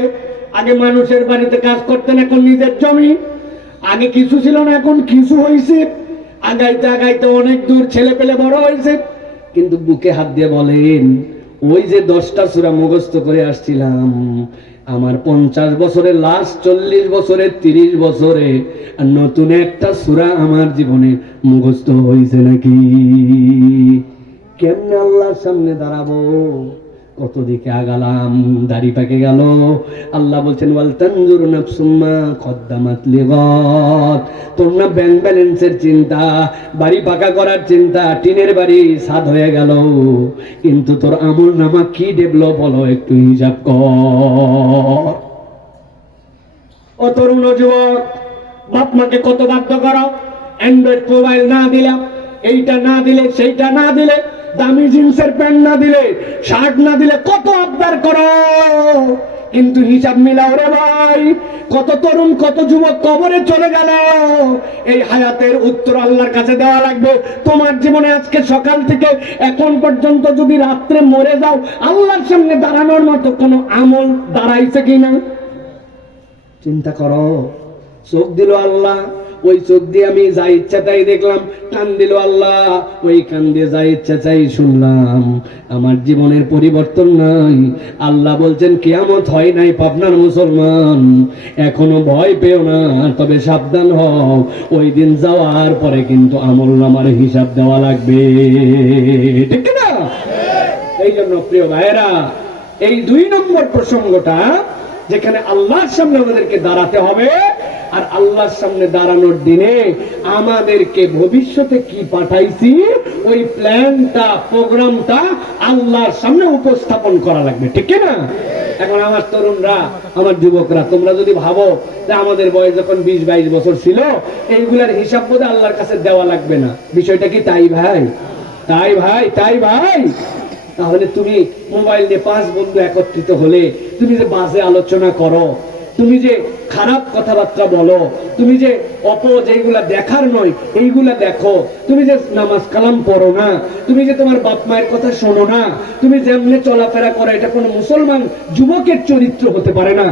আগে মানুষের বাড়িতে কাজ করতেন, এখন নিজের জমি। আগে কিছু ছিল না, এখন কিছু হয়েছে। আগাইতে আগাইতে অনেক দূর, ছেলে পেলে বড় হয়েছে। কিন্তু বুকে হাত দিয়ে বলেন, ওই যে 10টা সূরা মুখস্থ করে আসছিলাম, আমার 50 বছরে, লাস্ট 40 বছরে, 30 বছরে আর নতুন একটা সূরা আমার জীবনে মুখস্থ হয়েছে নাকি? কেমনে আল্লাহর সামনে দাঁড়াবো? কত দিকে আগালাম, দাড়ি পেকে গেল। আল্লাহ বলছেন, ওয়াল তানজুর নাফসুম মা কদ্দামাত লিগাদ। তোমরা ব্যাংক ব্যালেন্সের চিন্তা, বাড়ি পাকা করার চিন্তা, টিনের বাড়ি ছাদ হয়ে গেল, কিন্তু তোর আমল নামা কি ডেভেলপ হলো একটু হিসাব কর। ও তরুণ যুবক, বাপ মাকে কত বাধ্য করো, অ্যান্ড্রয়েড মোবাইল না দিলে, এইটা না দিলে, সেইটা না দিলে, দামি জিন্সের প্যান্ট না দিলে, শার্ট না দিলে, কত আবদার করো, কিন্তু হিসাব মিলাও রে ভাই। কত তরুণ, কত যুবক কবরে চলে গেল। এই হায়াতের উত্তর আল্লাহর কাছে দেওয়া লাগবে। তোমার জীবনে আজকে সকাল থেকে এখন পর্যন্ত যদি রাত্রে মরে যাও, আল্লাহর সামনে দাঁড়ানোর মতো কোনো আমল দাঁড়াইছে কিনা চিন্তা করো। চোখ দিল আল্লাহ, ওই চোখ দিয়ে আমি যা ইচ্ছা তাই দেখলাম। কান দিল আল্লাহ, ওই কান দিয়ে যা ইচ্ছা তাই শুনলাম। আমার জীবনের পরিবর্তন নাই। আল্লাহ বলছেন, কিয়ামত হয় নাই পাবনার মুসলমান, এখনো ভয় পেও না, তবে সাবধান হও, ওই দিন যাওয়ার পরে কিন্তু আমলনামার হিসাব দেওয়া লাগবে, ঠিক না? এই জন্য প্রিয় ভাইয়েরা, এই 2 নম্বর প্রসঙ্গটা, যেখানে আল্লাহর সামনে আমাদেরকে দাঁড়াতে হবে, আর আল্লাহর সামনে দাঁড়ানোর দিনে আমাদেরকে ভবিষ্যতে কি পাঠাইছি, ওই প্ল্যানটা, প্রোগ্রামটা আল্লাহর সামনে উপস্থাপন করা লাগবে, ঠিক না? এখন আমার তরুণরা, আমার যুবকরা, তোমরা যদি ভাবো যে আমাদের বয়স যখন 20-22 বছর ছিল, এইগুলার হিসাব বোধহয় আল্লাহর কাছে দেওয়া লাগবে না, বিষয়টা কি তাই ভাই? তাই ভাই, তাই ভাই? তাহলে তুমি মোবাইল নিয়ে 5 বন্ধু একত্রিত হলে, তুমি যে বাজে আলোচনা করো, তুমি যে খারাপ কথাবার্তা বলো, তুমি যে যেগুলা দেখার নয় এইগুলা দেখো, তুমি যে নামাজ কালাম পড়ো না, তুমি যে তোমার বাপ মায়ের কথা শোনো না, তুমি যেমনে চলাফেরা করো, এটা কোনো মুসলমান যুবকের চরিত্র হতে পারে না।